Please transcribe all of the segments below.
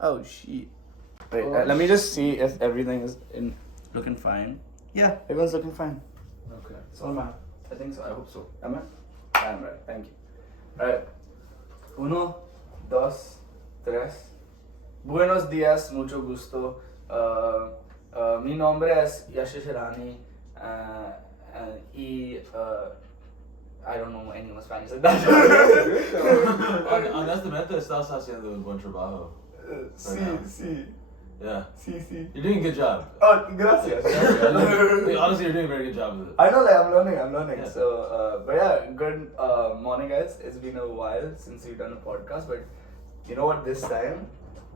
Oh shit. Wait, let me just see if everything is looking fine. Yeah, everyone's looking fine. Okay. So am I. I think so. I hope so. Am I? I am right. Thank you. Alright. Uno, dos, tres. Buenos días, mucho gusto. Mi nombre es Yashish and I don't know any more Spanish like that. Honestamente, estás haciendo un buen trabajo. Sí. Yeah. Sí. You're doing a good job. Oh, gracias. Honestly, you're doing a very good job with it. I know, like, I'm learning. Yeah. So, but yeah, good morning, guys. It's been a while since we've done a podcast, but you know what? This time,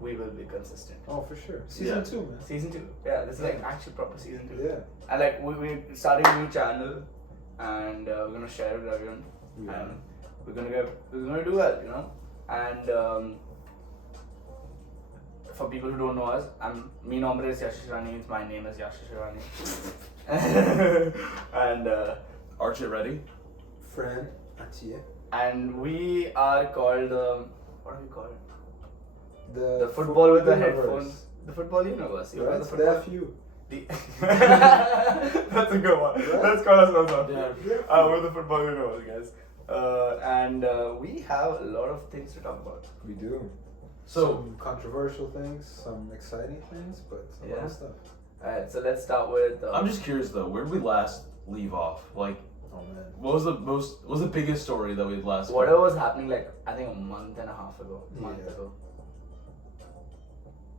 we will be consistent. Oh, for sure. Season 2, man. Season 2. Yeah, this is like actually proper season 2. Yeah. And like, we're starting a new channel, and we're gonna share it with everyone. Yeah. And we're gonna do well, you know? And for people who don't know us, mi nombre es Yashish Rani, my name is Yashish Rani. And Archit ready? Fran, Archit. and we are called what are we called? The football with the universe. headphones. The football universe. You know, That's the football. that's you. That's a good one. Right? Let's call us also. Yeah. We're the football universe, guys. And we have a lot of things to talk about. We do. So, Some controversial things, some exciting things, but a lot Yeah. of stuff. Alright, so let's start with. I'm just curious though, where did we last leave off? Like, Oh man. what was the biggest story that we had last? whatever was happening, like I think a month and a half ago. Yeah.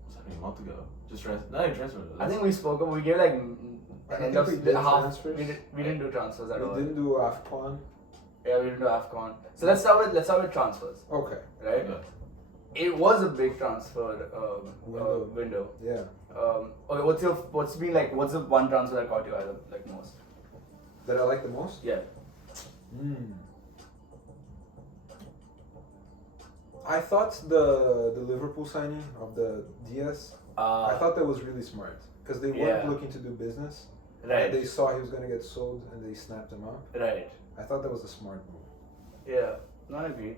Was happening a month ago? Not even transfer. I think we spoke about. We gave like I end think of we did half. transfers. We didn't do transfers at all. We didn't do AFCON. Yeah, we didn't do AFCON. So let's start with transfers, Okay. right? Yeah. It was a big transfer window. Yeah. Okay, what's the one transfer that caught you eye like most? That I like the most? Yeah. I thought the Liverpool signing of the Diaz, I thought that was really smart. Because they weren't Yeah. looking to do business. Right. They saw he was going to get sold and they snapped him up. Right. I thought that was a smart move. Yeah. No, I agree.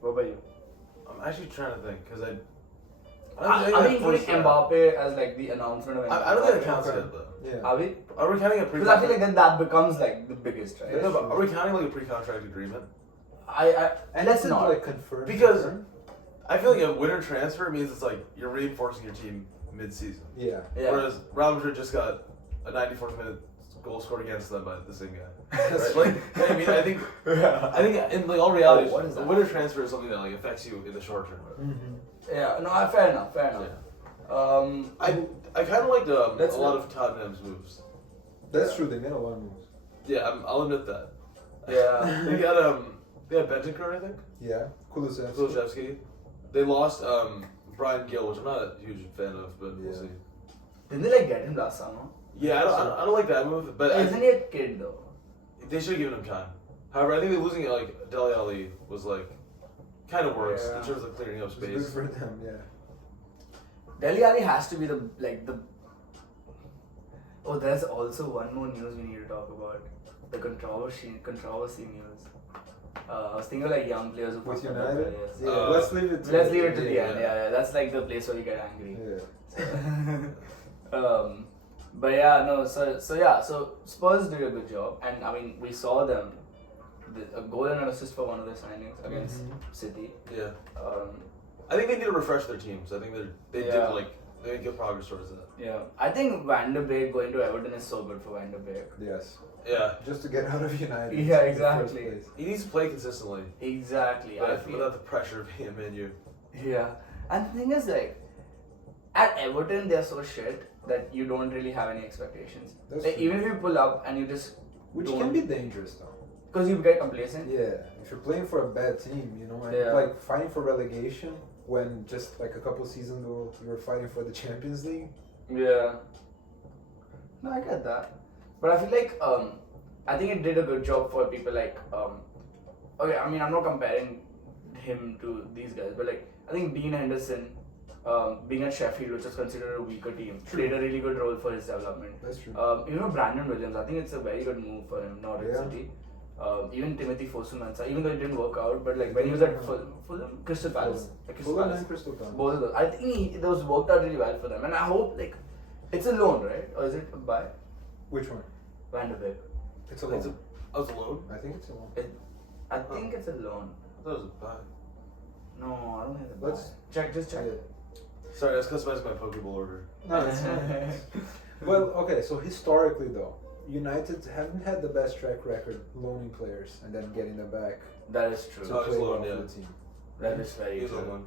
What about you? I'm actually trying to think because I think putting Mbappé as like the announcement of Mbappé. I don't think that counts yet though. Yeah. Are we? Are we counting a pre? Because I feel like then that becomes like the biggest, right? No, but are we counting like a pre-contract agreement? And let's it's not. like confirmed. Because I feel like a winter transfer means it's like you're reinforcing your team mid-season. Yeah. Yeah. Whereas Real Madrid just got a 94th minute goal scored against them by the same guy. That's Right? Like, I mean, I think in like all reality, what is the that? winter transfer is something that like affects you in the short term. Mm-hmm. Yeah. No, fair enough. I kind of liked That's a lot of Tottenham's moves. That's true. They made a lot of moves. Yeah, I'll admit that. Yeah. They had Bentancur, I think. Yeah. Kulusevski. Kulusevski. They lost Brian Gill, which I'm not a huge fan of, but we'll Yeah. see. Didn't they like get him last summer? Yeah, I don't like that move, but Isn't he a kid though? they should have given him time. However, I think they're losing it like Dele Alli was like kind of worse Yeah. in terms of clearing up It's good space. for them, yeah. Dele Alli has to be the. Oh, there's also one more news we need to talk about. The controversy news. I was thinking of like young players who With fucked up United? their careers. Yeah, let's leave it to Let's leave it to the Yeah. end. Yeah, that's like the place where you get angry. Yeah. But yeah, no. So Spurs did a good job, and I mean we saw them a goal and an assist for one of their signings against City. Yeah, Um, I think they need to refresh their teams. I think they Yeah. they made good progress towards that. yeah, I think Van der Beek going to Everton is so good for Van der Beek. Yes. Yeah, Just to get out of United. Yeah, in the first exactly. place. he needs to play consistently, Exactly. I feel. without the pressure of being a menu. Yeah, and the thing is like, at Everton they're so shit that you don't really have any expectations. That's Like true. even if you pull up and you just Which don't, can be dangerous though. because you get complacent. Yeah, if you're playing for a bad team, you know, and Yeah. like fighting for relegation when just like a couple seasons ago you were fighting for the Champions League. Yeah. No, I get that, but I feel like I think it did a good job for people like okay, I mean I'm not comparing him to these guys, but like I think Dean Henderson, being at Sheffield, which is considered a weaker team, played a really good role for his development. That's true. You know Brandon Williams, I think it's a very good move for him, Norwich Yeah. City. Even Timothy Fosu-Mensah, even though it didn't work out, but like when he was at Fulham, Crystal Palace, Fulham and Crystal Palace. both of those, I think those worked out really well for them, and I hope like it's a loan, right, or is it a buy? Which one? Van de Beek. It's a loan. It's a loan? I think it's a loan. I think it's a loan. I thought it was a buy. No, I don't think it's a buy. Let's check. Just check. Sorry, that's customized my Pokeball order. No, it's not. Well, okay, so historically though, United haven't had the best track record loaning players and then getting them back That is true. to No, play it's well loan, for yeah. the team. That is very He's a true. loan.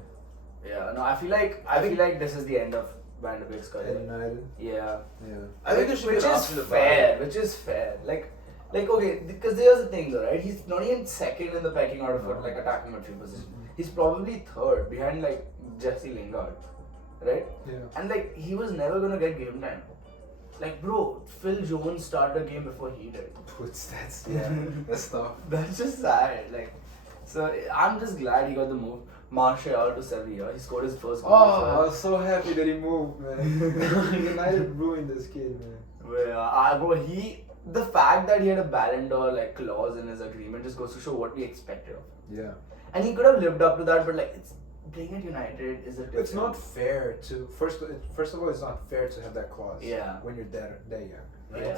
Yeah, no, I feel like this is the end of Van de Beek's At career. United, Yeah. yeah. I think there should be Which an is option to fair. buy. Which is fair. Like okay, because here's the thing though, right? He's not even second in the pecking order for like attacking midfield position. He's probably third behind like Jesse Lingard, right? Yeah. And like he was never gonna get game time. Like bro, Phil Jones started a game before he did. That's that's tough. That's just sad. Like, so I'm just glad he got the move. Martial to Sevilla. He scored his first goal. Oh, I was so happy that he moved, man. United ruined this kid, man. Bro, the fact that he had a Ballon d'Or like clause in his agreement just goes to show what we expected of him. Yeah. And he could have lived up to that, but like it's playing at United is a different. It's not fair to first of all, it's not fair to have that clause. Yeah. When you're that young, right?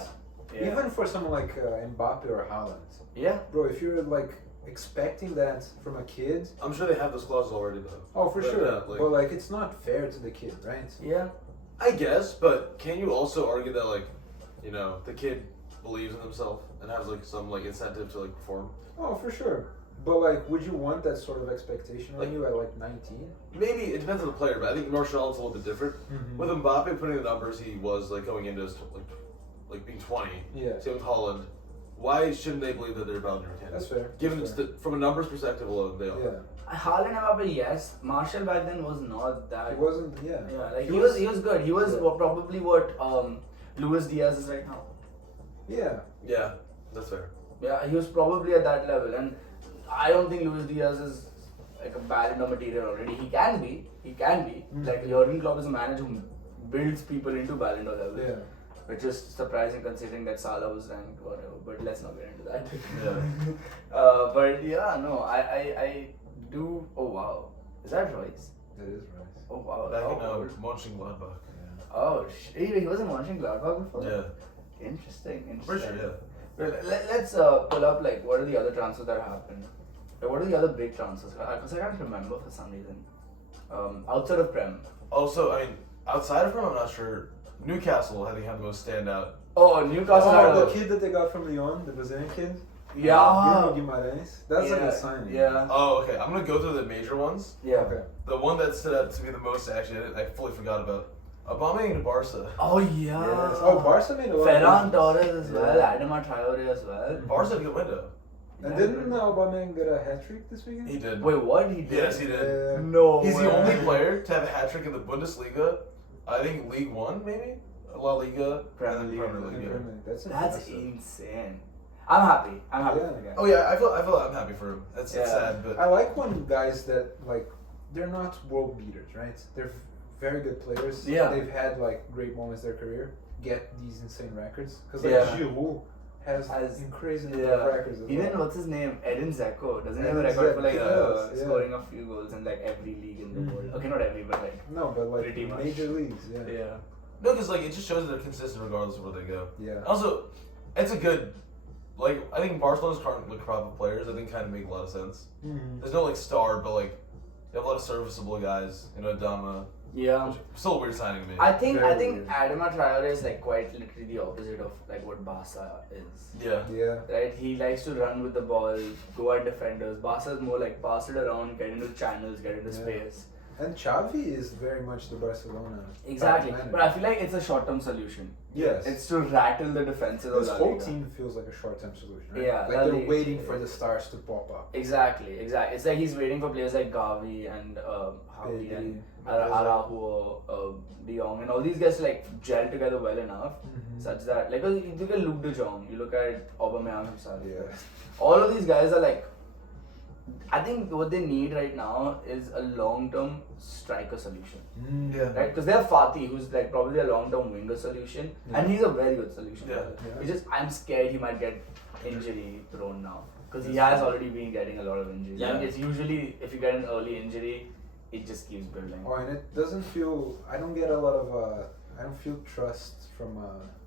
Yeah. Even for someone like Mbappé or Haaland, Yeah. bro. If you're like expecting that from a kid, I'm sure they have those clauses already though. oh for But, sure. like- But like it's not fair to the kid, right? Yeah. I guess, but can you also argue that like, you know, the kid believes in himself and has like some like incentive to like perform? Oh for sure. But like, would you want that sort of expectation on Like- you at like 19? Maybe it depends on the player, but I think Martial's a little bit different. Mhm. With Mbappe putting the numbers he was like going into his like being 20. Yeah. Same with Holland. Why shouldn't they believe that they're Ballon d'Or candidates? That's fair. Given That's it's from a numbers perspective alone, they are. Yeah. Haaland and Mbappé, yes. Martial back then was not that. He wasn't. Yeah. Yeah, like he was good. He was Yeah. probably what Luis Diaz is right now. Yeah. Yeah, that's fair. Yeah, he was probably at that level, and I don't think Luis Diaz is like a Ballon d'Or material already. He can be. Mm. Like Jurgen Klopp is a manager who builds people into Ballon d'Or level. Yeah. Which is surprising considering that Salah was ranked whatever. But let's not get into that. Yeah. But yeah, no, I do. Oh wow, is that Royce? That is right. Oh wow. Back in Oh, Mönchengladbach. oh he was in Mönchengladbach before. Yeah. Interesting. For sure, yeah. Well, let's pull up like what are the other transfers that happened. Like, what are the other big transfers? Because I can't remember for some reason. Outside of Prem. Also, I mean, outside of him, I'm not sure. Newcastle, I think, had the most standout. Oh, Newcastle. had Oh, a- the kid that they got from Lyon, the Brazilian kid. Yeah. Bruno Guimarães. That's a good signing. Yeah. Oh, okay. I'm gonna go through the major ones. Yeah. Okay. The one that stood out to me the most, actually, I fully forgot about. Aubameyang to Barca. Oh yeah. Yes. Oh, Barca made a lot Ferran of Torres as well. Yeah. Adama Traore as well. Barca had a good window. And Yeah. didn't Aubameyang get a hat trick this weekend? He did. Wait, what he did? Yes, he did. No. He's way. the only player to have a hat trick in the Bundesliga. I think League One, maybe La Liga, Premier and then League. Premier League. Yeah. That's That's impressive. insane. I'm happy. Yeah. for the guy. Oh yeah, I feel I'm happy for him. It's Yeah. sad, but I like when guys that like they're not world beaters, right? They're very good players. Yeah. They've had like great moments in their career. Get these insane records because like Yeah. Giroud has crazy number of records. As Even well. what's his name? Edin Dzeko. Doesn't he have a Edin record for like Dzeko, yes, yeah. scoring a few goals in like every league in the Mhm. world? Okay, not every, but like No, but like Pretty much. major leagues, yeah. yeah. no, because like it just shows that they're consistent regardless of where they go. Yeah. Also, it's a good, like I think Barcelona's current like, crop of players I think kind of make a lot of sense. Mhm. There's no like star, but like they have a lot of serviceable guys. You know, Adama. Yeah. Which, still a weird signing to me. I think Very Adama weird. Traore is like quite literally the opposite of like what Barca is. yeah. Yeah. Right? He likes to run with the ball, go at defenders. Barca is more like pass it around, get into channels, get into Yeah. space. And Xavi is very much the Barcelona. Exactly. manager. But I feel like it's a short-term solution. Yes. It's to rattle the defenses of This La whole Liga. team feels like a short-term solution, right? Yeah, like La they're Liga. waiting for the stars to pop up. Exactly. It's like he's waiting for players like Gavi and Harvey Pedri, and Mendes. Araujo, De Jong, and all these guys to like gel together well enough, Mhm. such that like you look at Luke De Jong, you look at Aubameyang himself. Yeah. All of these guys are like I think what they need right now is a long-term striker solution. Yeah. Right? Because they have Fatih, who's like probably a long-term winger solution, and he's a very good solution. Yeah. It's just I'm scared he might get injury prone now because he has already been getting a lot of injuries. Yeah. And it's usually if you get an early injury, it just keeps building. Oh, and it doesn't feel. I don't get a lot of. I don't feel trust from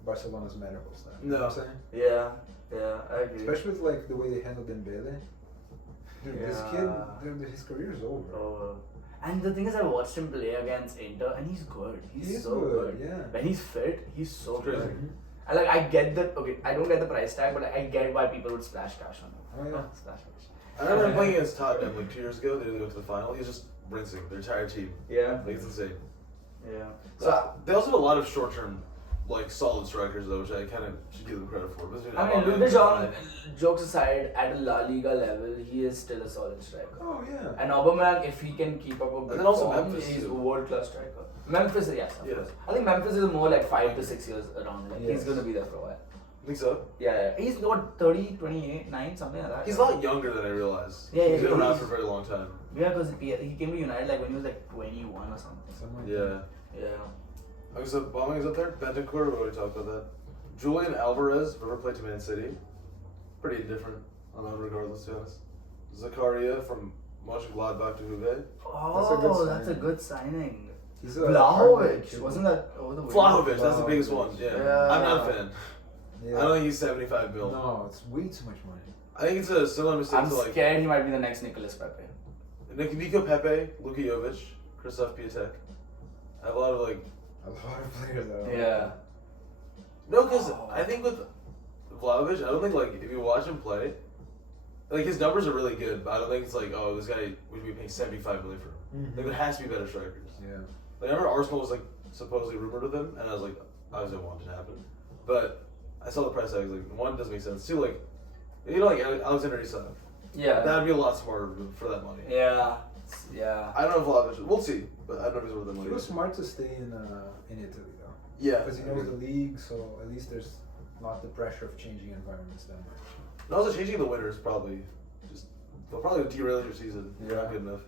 Barcelona's medical staff. You know what I'm saying? Yeah, I agree. Especially with like the way they handled Dembele. Dude, this kid, his career is over. And the thing is, I watched him play against Inter, and he's good. He's so good. Yeah. When he's fit, he's so Crazy. good. And like, I get that. Okay, I don't get the price tag, but I get why people would splash cash on him. Oh yeah. Splash cash. I remember him playing against Tottenham like 2 years ago. They went to the final. He's just rinsing their entire team. Yeah. Like it's insane. Yeah. So they also have a lot of short-term, like solid strikers though, which I kind of should give them credit for. I mean, Luka Jong, jokes aside, at a La Liga level, he is still a solid striker. Oh yeah. And Aubameyang, if he can keep up a good then also form, Memphis he's a too. world-class striker. Memphis, yes, of Yeah. course. I think Memphis is more like 5 to 6 years around. Like, Yes. he's going to be there for a while. Think so? Yeah. He's what, 30, 28, 9, something like that. He's a lot younger than I realized. Yeah, He's been yeah, around he's- for a very long time. Yeah, because he came to United like when he was like 21 or something. Something like Yeah. Yeah. Okay, so Bombing's up there. Bentancur, we already talked about that. Julian Alvarez, River Plate to Man City. Pretty indifferent on that regardless, to be honest. Zakaria from Mönchengladbach to Juve. Oh, That's a good that's a signing. good signing. He's a Vlahovic, wasn't that over the window? Vlahovic, that's the biggest one. Yeah. Yeah. I'm not a fan. Yeah. I don't think he's 75 mil. No, it's way too much money. I think it's a similar mistake I'm to like scared he might be the next Nicolas Pepe. Nico Pepe, Luka Jovic, Krzysztof Piatek. I have a lot of like. A lot of players that are Yeah. No, because Oh. I think with Vlahovic, I don't think like if you watch him play, like his numbers are really good, but I don't think it's like, oh, this guy would be paying 75 million for him. Mhm. Like there has to be better strikers. Yeah. Like I remember Arsenal was like supposedly rumored with him, and I was like, obviously I want it to happen, but I saw the price tag. I was like, one, doesn't make sense. Two, like, you know, like Alexander Isak. Yeah. That'd be a lot smarter for that money. Yeah. Yeah. I don't know if Vlahovic. We'll see, but I don't know if he's worth the He money. was smart to stay in Italy though, Yeah. because he knows the league, so at least there's not the pressure of changing environments that much. And also changing the winners probably they'll probably derail your season. You're not Yeah. good enough.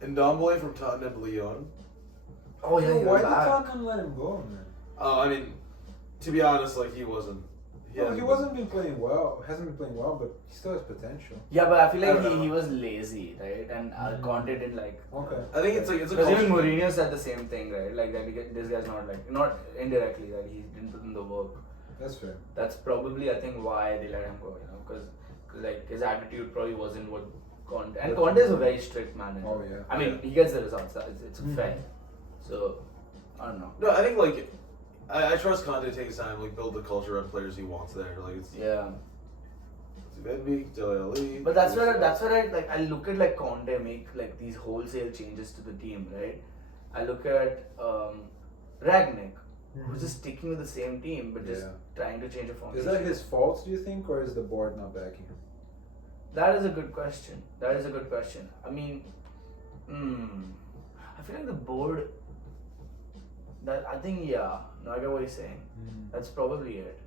And Ndombele from Tottenham to Lyon. Oh yeah. Yo, he why was did back. Tottenham let him go, man? I mean, to be honest, like he wasn't. Well, he hasn't been playing well, but he still has potential. Yeah, but I feel I like don't know. he was lazy, right? And Conte didn't like. Okay. I think it's a Because even culture. Mourinho said the same thing, right? Like that this guy's not indirectly that he didn't put in the work. That's fair. That's probably I think why they let him go, you know, because like his attitude probably wasn't what Conte. And Conte is a very strict manager. Oh yeah. I mean, he gets the results. It's Mhm. fair. So I don't know. No, I think like I trust Conte to take his time, like build the culture and players he wants there. Like it's Yeah. Van Beek, Dele Alli. But that's where I look at like Conte make like these wholesale changes to the team, right? I look at Ragnick, who's just sticking with the same team but just Yeah. trying to change a formation. Is that his fault, do you think, or is the board not backing him? That is a good question. I mean, I feel like the board. I think yeah. No, I get what you're saying. That's probably it.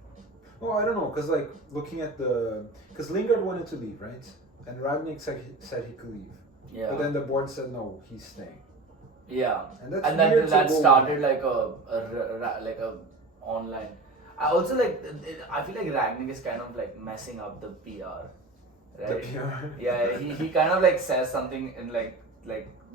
Well, I don't know, because like looking at because Lingard wanted to leave, right? And Ragnick said he could leave. Yeah. But then the board said no, he's staying. Yeah. And that's And weird to that go started like a online. I also like. I feel like Ragnick is kind of like messing up the PR. The Right? PR. Yeah, he kind of like says something in like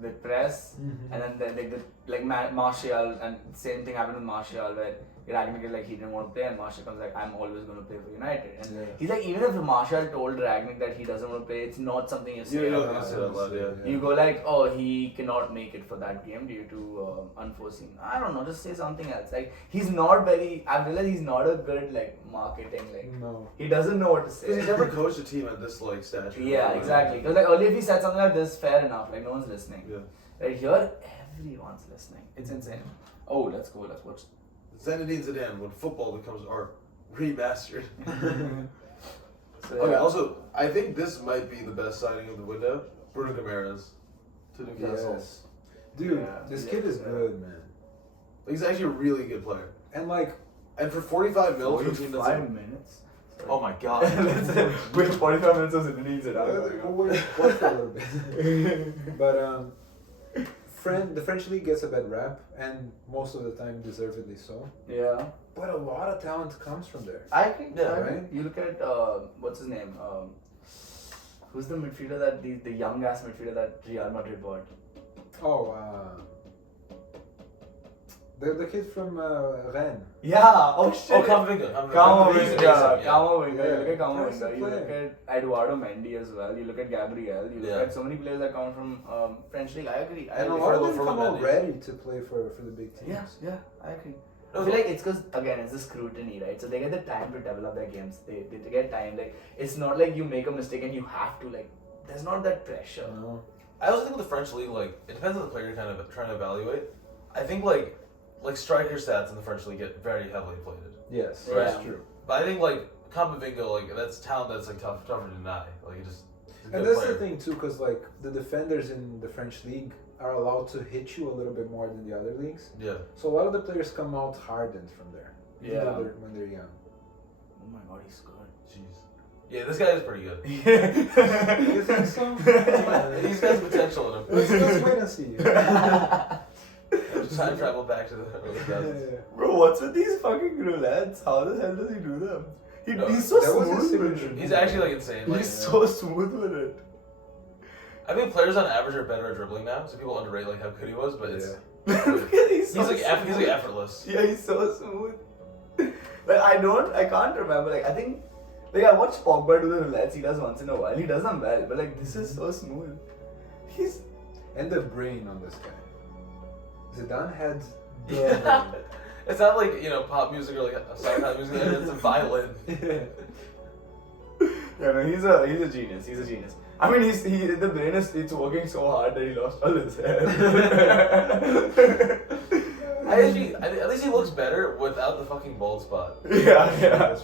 the press, Mhm. and then like Martial, and same thing happened with Martial where Ragnick is like he didn't want to play, and Martial comes like I'm always going to play for United, and Yeah. he's like even if Martial told Ragnick that he doesn't want to play, it's not something you say. You out don't loud. say that loud, yeah. You go like, oh, he cannot make it for that game due to unforeseen. I don't know, just say something else. Like he's not very. I realize he's not a good like marketing. Like No. he doesn't know what to say. Because he's never coached a team at this like stature. Yeah, exactly. Because like earlier if he said something like this, fair enough. Like no one's listening. Yeah. Right here, everyone's listening. It's insane. Oh, let's go. Let's watch. Zinédine Zidane, when football becomes art, remastered. So, Okay, yeah. also, I think this might be the best signing of the window. Bruno Guimaraes to Newcastle. Yes. Dude, Yeah, this yeah, kid is yeah. good, man. He's actually a really good player. And like, And for 45 mil, for a team that's 45 like, minutes. Oh my god. Let's wait 45 minutes of Zinédine Zidane. Wait for a little bit. But the French league gets a bad rap, and most of the time deservedly so. Yeah. But a lot of talent comes from there. I think, Yeah, right? You look at, what's his name? Who's the midfielder that, the young ass midfielder that Real Madrid bought? Oh, the kid from Rennes. Yeah, oh shit. Oh, Camavinga. Camavinga, He's amazing, Camavinga. Yeah. You look at Nice Camavinga. You look player. at Eduardo Mendy as well. You look at Gabriel. You look Yeah. at so many players that come from French league. I agree. And a agree. lot of them for come Mendy. out ready to play for the big teams. Yeah, I agree. No, I feel like it's because, again, it's the scrutiny, right? So they get the time to develop their games. They get time. Like, it's not like you make a mistake and you have to, like, there's not that pressure. No. I also think with the French league, like, it depends on the player you're kind of trying to evaluate. I think, like striker stats in the French league get very heavily plated. Yes, Yeah. that's true. But I think, like, Camavinga, like, that's talent that's, like, tougher to deny. Like, it just... he's a And good that's player. the thing too, because like the defenders in the French league are allowed to hit you a little bit more than the other leagues. Yeah. So a lot of the players come out hardened from there. even Yeah. though when they're young. Oh my god, he's good. Jeez. Yeah, this guy is pretty good. You think so? He's got potential in him. Let's wait and see. Just time travel back to the early 2000s. Yeah. Bro, what's with these fucking roulettes? How the hell does he do them? No, He's so that was his smooth with signature. it. He's actually like insane. Like, He's so smooth with it. I think players on average are better at dribbling now, so people underrate like how good he was, but it's Look at he's like effortless. Yeah, he's so smooth. Like I can't remember. Like I think, like I watched Pogba do the roulettes. He does once in a while. He does them well, but like this is so smooth. He's And the brain on this guy. Zidane had the Yeah. brain. It's not like, you know, pop music or like a sci-fi music, it's a violin. yeah, no, he's a genius. He's a genius. I mean, the brain is it's working so hard that he lost all his hair. At least he looks better without the fucking bald spot. yeah.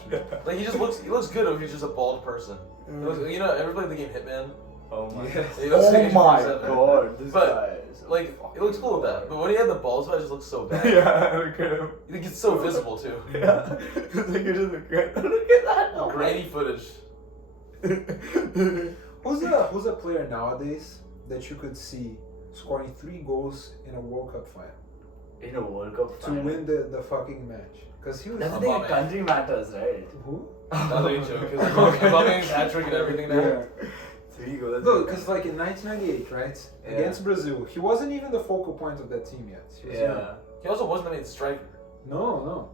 Like he looks good if he's just a bald person. You know, ever played the game Hitman? Oh my. Yes. He looks Oh like my CR7. god, this But, guy is Like, it looks cool with that. But when he had the bald spot, it just looks so bad. Yeah, look at him. Like, it's so visible too. Yeah. It's like you just look at that. Oh my- Grainy footage. Who's a player nowadays that you could see scoring 3 goals in a World Cup final In a World Cup to final. win the fucking match? Because he was That's the thing, Mbappé. country matters, right? who? Not that you joke. Mbappé, hat-trick and everything now. Yeah. 3 goals. No, because like in 1998, right, Yeah. against Brazil, he wasn't even the focal point of that team yet. He was young. Yeah. He also wasn't the main striker. No.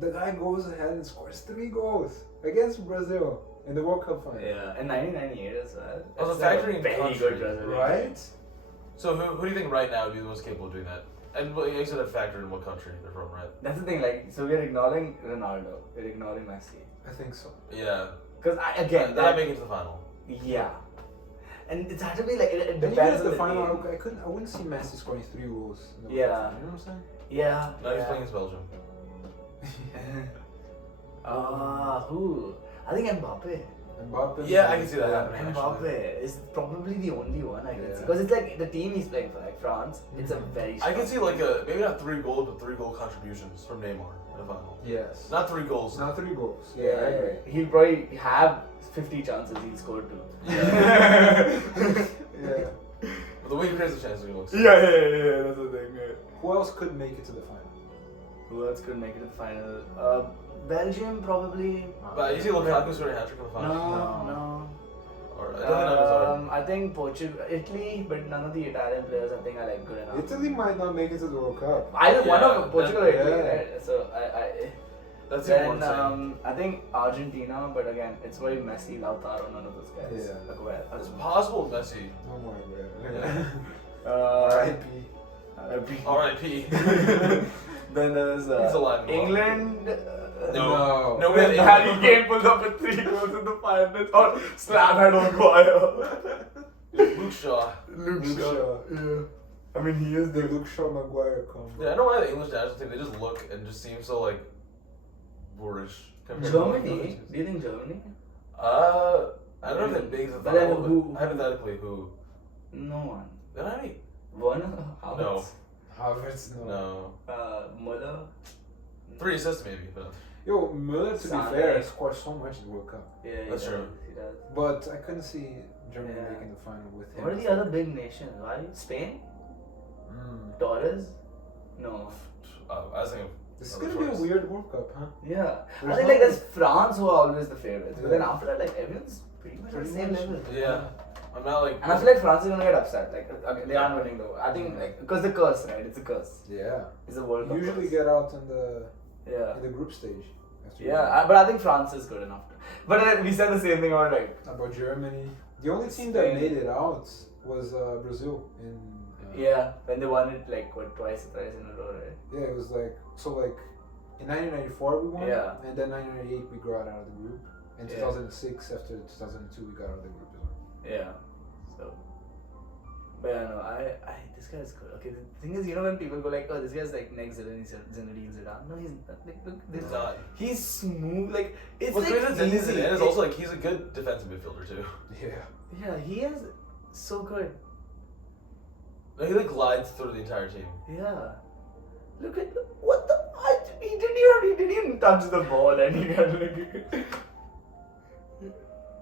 The guy goes ahead and scores 3 goals against Brazil in the World Cup final. Yeah, in 1998 as well. Well, the That's factory in very country, good Brazilian. Right? So who do you think right now would be the most capable of doing that? And well, you said that factor in what country they're from, right? That's the thing, like, so we're ignoring Ronaldo, we're ignoring Messi. I think so. Yeah. Because, again, They're not making it to the final. yeah. And it's had to be like, it And even depends at on the final, game. I wouldn't see Messi scoring 3 goals. In the Yeah. World Cup. You know what I'm saying? Yeah. No, he's yeah. playing against Belgium. Who? I think Mbappe. Mbappe. Yeah, I can see that happening. Mbappe is probably the only one I can see. Yeah. Because it's like the team he's playing for, like France, it's a very I can strong see like a maybe not 3 goals, but 3 goal contributions from Neymar in the final. Yes. Not 3 goals. Not 3 goals. Yeah, I agree. he'll probably have 50 chances he'll score 2. Yeah. Yeah. But the way he creates the chance, he looks. Yeah, that's the thing. Yeah. Who else could make it to the final? Who else could make it to the final? Belgium probably. But you see Lukaku scoring a hat-trick in the final. No. Or I don't know. I think Portugal, Italy, but none of the Italian players I think are like good enough. Italy might not make it to the World Cup. Either one Yeah, of Portugal or Italy, yeah. right? So That's then important. I think Argentina, but again, it's very Messi, Lautaro, none of those guys. Yeah. Like, well, It's possible with Messi. No more, Yeah. R.I.P. R.I.P. Then there's He's alive and well. England. No. No. When Harry Kane pulls up with 3 goals in the final, or slap head on Maguire. Luke Shaw. Luke Luke Shaw. Shaw. Yeah. I mean, he is The the. Luke Shaw Maguire combo. Yeah, I know why the English national team, they just look and just seem so like boorish. compared to all the other Germany? teams. Do you think Germany? I don't know if they're big as a But then final, who- but hypothetically, who? No one. They're not any. Werner? Havertz? Havertz, no. No. Muller? 3 assists maybe, but Yo, Müller, to be Sané. fair, scored so much in the World Cup. Yeah, That's true. He does. But I couldn't see Germany Yeah. making the final with him. What are the other big nations? Why? Spain? Torres? No. I was thinking. This is gonna be a weird World Cup, huh? Yeah. I There's think no- like there's France who are always the favorites. But then Yeah. after that, like everyone's pretty much on the Pretty same much. level. Yeah. I'm not like. And I feel like France is gonna get upset. Like okay, they aren't winning though. I think like because the curse, right? It's a curse. Yeah. It's a World Cup. Usually curse. get out in the Yeah. group stage. After Yeah, but I think France is good enough. But we said the same thing about like. About Germany. The only team that Spain. made it out was Brazil in. Yeah, when they won it like what thrice in a row, right? Yeah, it was like so like in 1994 we won. Yeah. And then 1998 we got out of the group. In Yeah. 2006 after 2002 we got out of the group as well. Yeah. So. But yeah, no, this guy is good. Okay, the thing is, you know, when people go like, oh, this guy's like next Zinédine Zidane. No, he's not. Like, look, this He's not. He's smooth. Like, it's What's like great about Zinédine easy. Zidane is also like he's a good defensive midfielder too. Yeah. Yeah, he is so good. Like, he like glides through the entire team. Yeah. Look at what the. He didn't even touch the ball and he got like.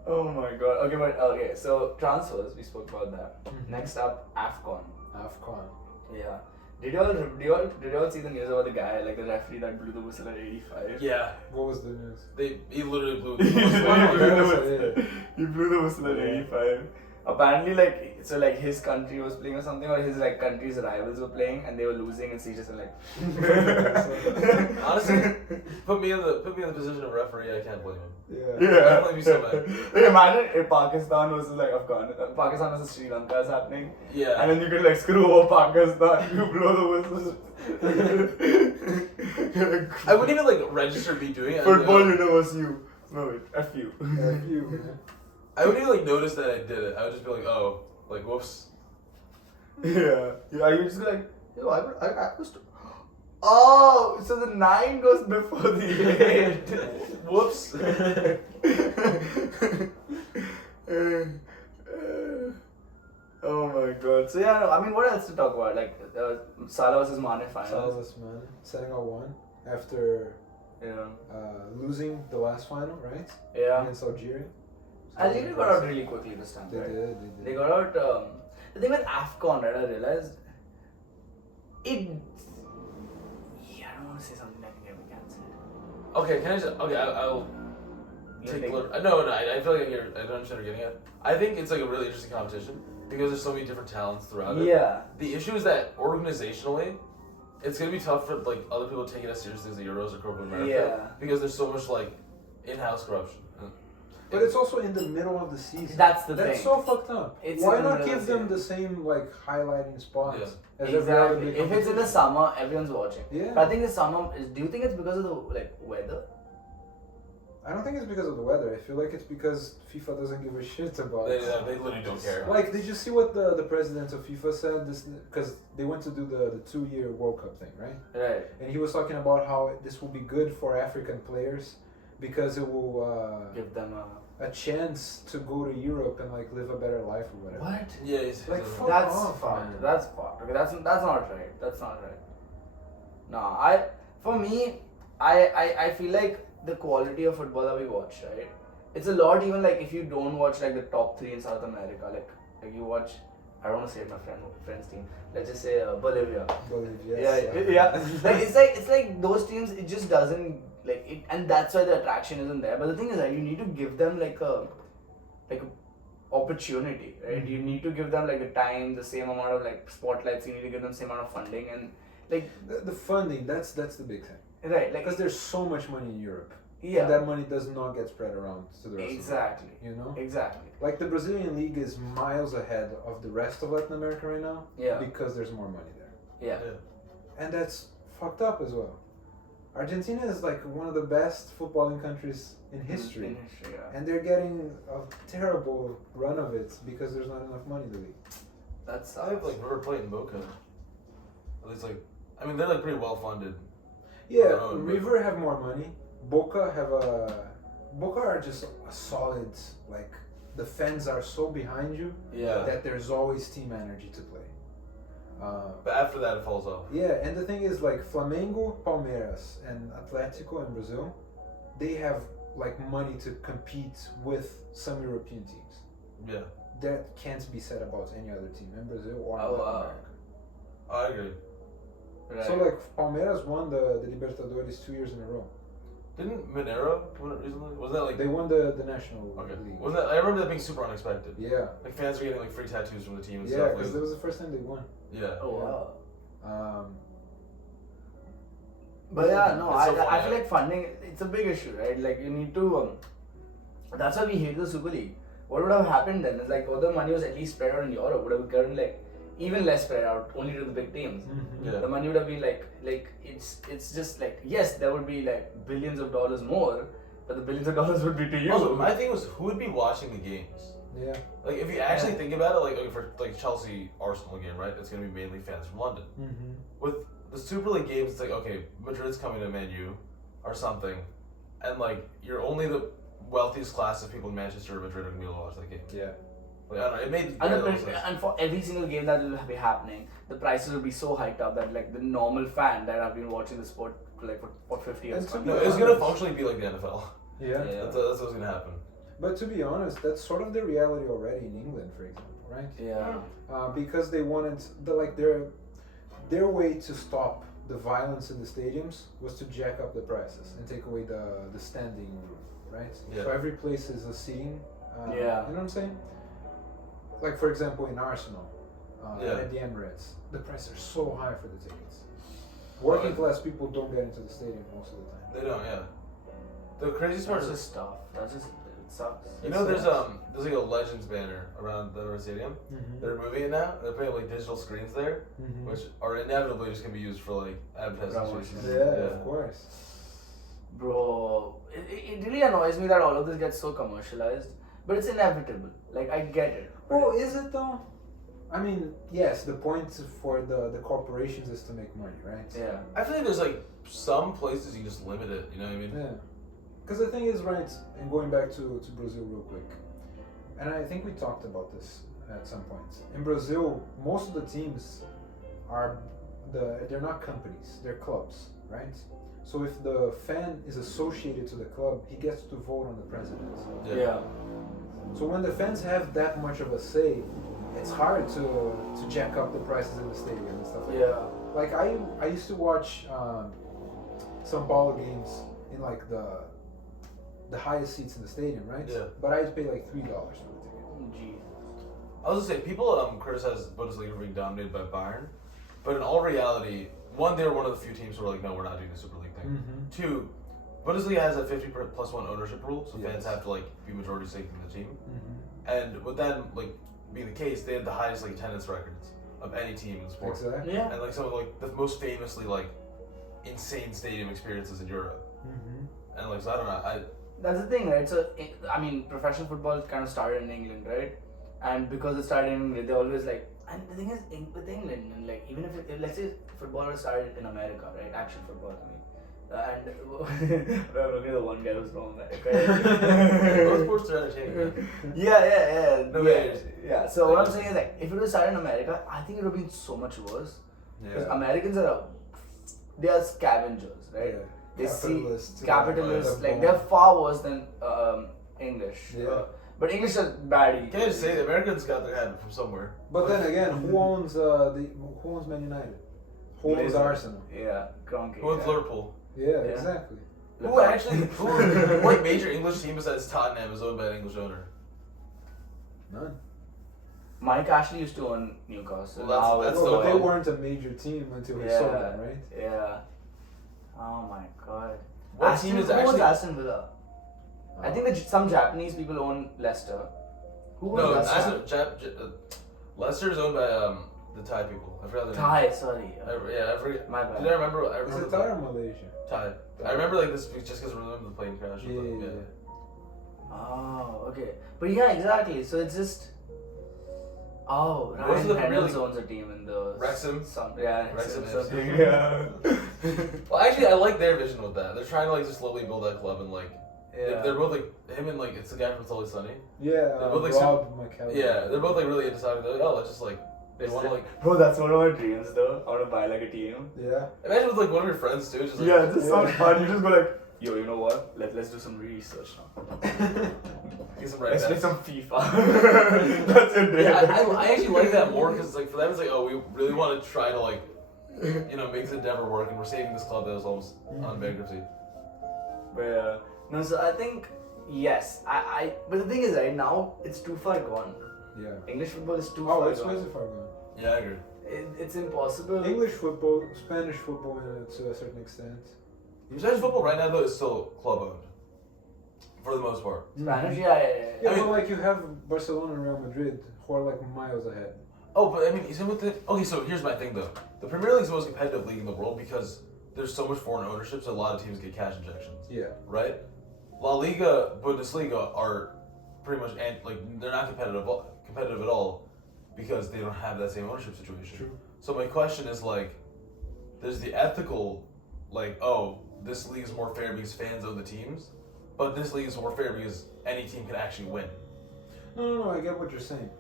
Oh my god. Okay, but okay. So transfers, we spoke about that. Mhm. Next up, AFCON. AFCON. Yeah. Did you all see the news about the guy, like the referee that blew the whistle at 85? Yeah. What was the news? He literally blew. He blew the Yes, whistle. He blew the whistle at 85. Apparently, like, so like his country was playing or something, or his like country's rivals were playing and they were losing, and so he just went like. Honestly, put me in the position of referee. I can't blame him. Yeah. Yeah. I'd probably be so mad. Like, imagine if Pakistan versus like Afghanistan. Pakistan versus Sri Lanka is happening. Yeah. And then you could like screw over Pakistan, you blow the whistle. I wouldn't even like register me doing it. Football universe, you. No, wait, F you. Yeah, you, man. I wouldn't even like notice that I did it. I would just be like, oh, like whoops. Yeah. Yeah, you just go like, yo, I was. Oh, so the 9 goes before the 8. Whoops. Oh my god. So yeah, no, I mean, what else to talk about? Like Salah versus Mane finals. Salah's man. Senegal won after Yeah. losing the last final, right? Yeah. Against Algeria. I think they got out really quickly this time. They Right? did. They got out. The thing with AFCON, right? I realized it. Yeah, I don't want to say something that can get me cancelled. Okay, can I just I'll You take think- no. I feel like I don't understand what you're getting at. I think it's like a really interesting competition because there's so many different talents throughout it. Yeah. The issue is that organizationally, it's gonna be tough for like other people to take it as seriously as the Euros or Copa America. Yeah. Because there's so much like in-house corruption. But it's also in the middle of the season. That's the That's thing. so fucked up. It's Why in the not middle give of the them the same like highlighting spots as every other Exactly. big If it's in the competition? summer, everyone's watching. Yeah. But I think the summer is. Do you think it's because of the like weather? I don't think it's because of the weather. I feel like it's because FIFA doesn't give a shit about They it. literally don't care. Like, did you see what the president of FIFA said? This because they went to do the 2-year World Cup thing, right? Right. And he was talking about how this will be good for African players because it will Give them a chance to go to Europe and like live a better life or whatever. What? Yeah, it's Like, fuck That's off, fucked. man. That's fucked. Okay, that's not right. That's not right. No, for me, I feel like the quality of football that we watch, right? It's a lot even like if you don't watch like the top 3 in South America, like you watch. I don't want to say my friend's team. Let's just say Bolivia. Yeah. Like it's like those teams. It just doesn't like it, and that's why the attraction isn't there. But the thing is that you need to give them like a opportunity, right? You need to give them like the time, the same amount of like spotlights. You need to give them the same amount of funding and like The funding, that's the big thing. right, like Because there's so much money in Europe. yeah, And that money does not get spread around to the rest exactly, of the world. You know? exactly, Like the Brazilian league is miles ahead of the rest of Latin America right now. Yeah. Because there's more money there. yeah. And that's fucked up as well. Argentina is like one of the best footballing countries in history. In history, yeah. And they're getting a terrible run of it because there's not enough money in the league. That's I have like River Plate and Boca. At least like, I mean they're like pretty well funded. Yeah, Oh, River have more money. Boca are just a solid, like, the fans are so behind you Yeah. that there's always team energy to play. But after that it falls off. Yeah, and the thing is, like, Flamengo, Palmeiras, and Atlético in Brazil they have like money to compete with some European teams. Yeah, That can't be said about any other team in Brazil or Oh, Latin wow. America. I agree. Right. So like Palmeiras won the Libertadores 2 years in a row. Didn't Mineiro win it recently? Wasn't that like? They won the national Okay. league. Wasn't that? I remember that being super unexpected. Yeah, Like fans were getting like free tattoos from the team and yeah, stuff. because Like, that was the first time they won. yeah. Oh wow. But yeah, no, It's so I funny, feel yeah. like funding, it's a big issue, right? Like you need to, that's why we hate the Super League. What would have happened then is like all the money was at least spread out in Europe, would have gotten like even less spread out, only to the big teams. Yeah. The money would have been like it's just like, yes, there would be like billions of dollars more, but the billions of dollars would be to you. Also, my thing was who would be watching the games? Yeah, Like if you actually think about it, like okay, for like Chelsea Arsenal game, right? It's gonna be mainly fans from London. With the Super League games, it's like okay, Madrid's coming to Man U or something, and like you're only the wealthiest class of people in Manchester or Madrid are gonna be able to watch that game. yeah. Like I don't know, it made And, very the, little sense. and for every single game that will be happening, the prices will be so hiked up that like the normal fan that have been watching the sport like for 50 years. And to can't be No, do it's it. gonna functionally be like the NFL. Yeah. Yeah. That's what's gonna happen. But to be honest, that's sort of the reality already in England, for example, right? Yeah. Because they wanted their way to stop the violence in the stadiums was to jack up the prices and take away the standing room, right? Yeah. So every place is a seating. Yeah. You know what I'm saying? Like for example, in Arsenal, Yeah. and at the Emirates, the prices are so high for the tickets. Working class people don't get into the stadium most of the time. They don't, yeah. The craziest part That's is just tough. That's just, it sucks. you know there's like a Legends banner around the Emirates Stadium. They're moving it now. They're putting like digital screens there, which are inevitably just gonna be used for like advertising Promotion. situations. Yeah, of course. Bro, it really annoys me that all of this gets so commercialized, but it's inevitable. Like, I get it. Well, is it though? I mean, yes, the point for the corporations is to make money, right? Yeah. I feel like there's like some places you just limit it. You know what I mean? Yeah. Because the thing is, right, and going back to Brazil real quick, and I think we talked about this at some point. In Brazil, most of the teams they're not companies, they're clubs, right? So if the fan is associated to the club, he gets to vote on the president. Yeah. So when the fans have that much of a say, it's hard to jack up the prices in the stadium and stuff like that. Yeah. Like I used to watch some ball games in like the highest seats in the stadium, right? Yeah. But I had to pay like $3 for the ticket. Gee. I was gonna say people criticize Bundesliga for being dominated by Bayern, but in all reality, one, they're one of the few teams who are like, no, we're not doing the Super League thing. Two, Bundesliga has a 50+1 ownership rule, so fans Yes. have to like be majority stake in the team. Mm-hmm. And with them like being the case, they had the highest like attendance records of any team in the sport. Exactly. Yeah. And like some of like the most famously like insane stadium experiences in Europe. Mm-hmm. And like so I don't know, That's the thing, right? So, I mean, professional football kind of started in England, right? And because it started in England, they always like, and the thing is, with England, and like, even if let's say football was started in America, right? Actual football, I mean. And I'm looking at the one guy who's from America. Those sports are entertaining. Man. Yeah. No, yeah. but- Yeah. So what I'm saying is like, if it was started in America, I think it would have been so much worse. Because Americans they are scavengers, right? Yeah. They see Capitalists, capitalists, yeah. like they're far worse than English. Yeah. But English is bad. You can't just say the Americans got their head from somewhere. But then again, who owns Man United? Who owns Glazer. Arsenal? Yeah, Kroenke. Who owns yeah. Liverpool? Yeah, exactly. Who actually, what major English team besides Tottenham is owned by an English owner? None. Mike Ashley used to own Newcastle. Well, that's Now the Well, but they one. weren't a major team until he sold them, right? Yeah. Oh my god. What Aston, team is who owns actually? Aston Villa? I think that some Japanese people own Leicester. Who No, owns Leicester? Leicester is owned by the Thai people. I forgot the name. Thai, sorry. I forget. My bad. Did I remember? I Is remember it Thai or Malaysia? Thai. I remember like this just because we remember the plane crash. Yeah, but, yeah, Oh, okay. But yeah, exactly. So it's just. Oh, Most of Ryan the Premier Reynolds League- owns a team in the. Wrexham? Wrexham FC. something. Yeah. Well, actually, I like their vision with that. They're trying to like just slowly build that club and like Yeah. they're both like him and like it's the guy from It's Always Sunny. Yeah, They're both, like, Rob McCallum. Yeah, they're both like really undecided. They're like, oh, let's just like they want to like Bro, that's one of my dreams though. I want to buy like a team. Yeah. imagine with like one of your friends too. Just like, Yeah, this sounds fun. You just go like, yo, you know what? Let's do some research now. Get some Let's right play bets. some FIFA. That's it. Yeah, I actually like that more because like for them it's like, oh, we really want to try to like, make this endeavor work, and we're saving this club that was almost on bankruptcy. But no, so I think yes. But the thing is, right now it's too far gone. Yeah. English football is too Oh, far it's way gone. too far gone. Yeah, I agree. It's impossible. English football, Spanish football to a certain extent. Spanish football right now though is still club owned, for the most part. Spanish, Yeah, yeah. I mean- but like you have Barcelona and Real Madrid who are like miles ahead. Oh, but I mean, even with the so here's my thing though. The Premier League is the most competitive league in the world because there's so much foreign ownership, so a lot of teams get cash injections, Yeah. right? La Liga, Bundesliga are pretty much they're not competitive at all because they don't have that same ownership situation. True. So my question is like, there's the ethical, like, oh, this league is more fair because fans own the teams, but this league is more fair because any team can actually win. No, I get what you're saying.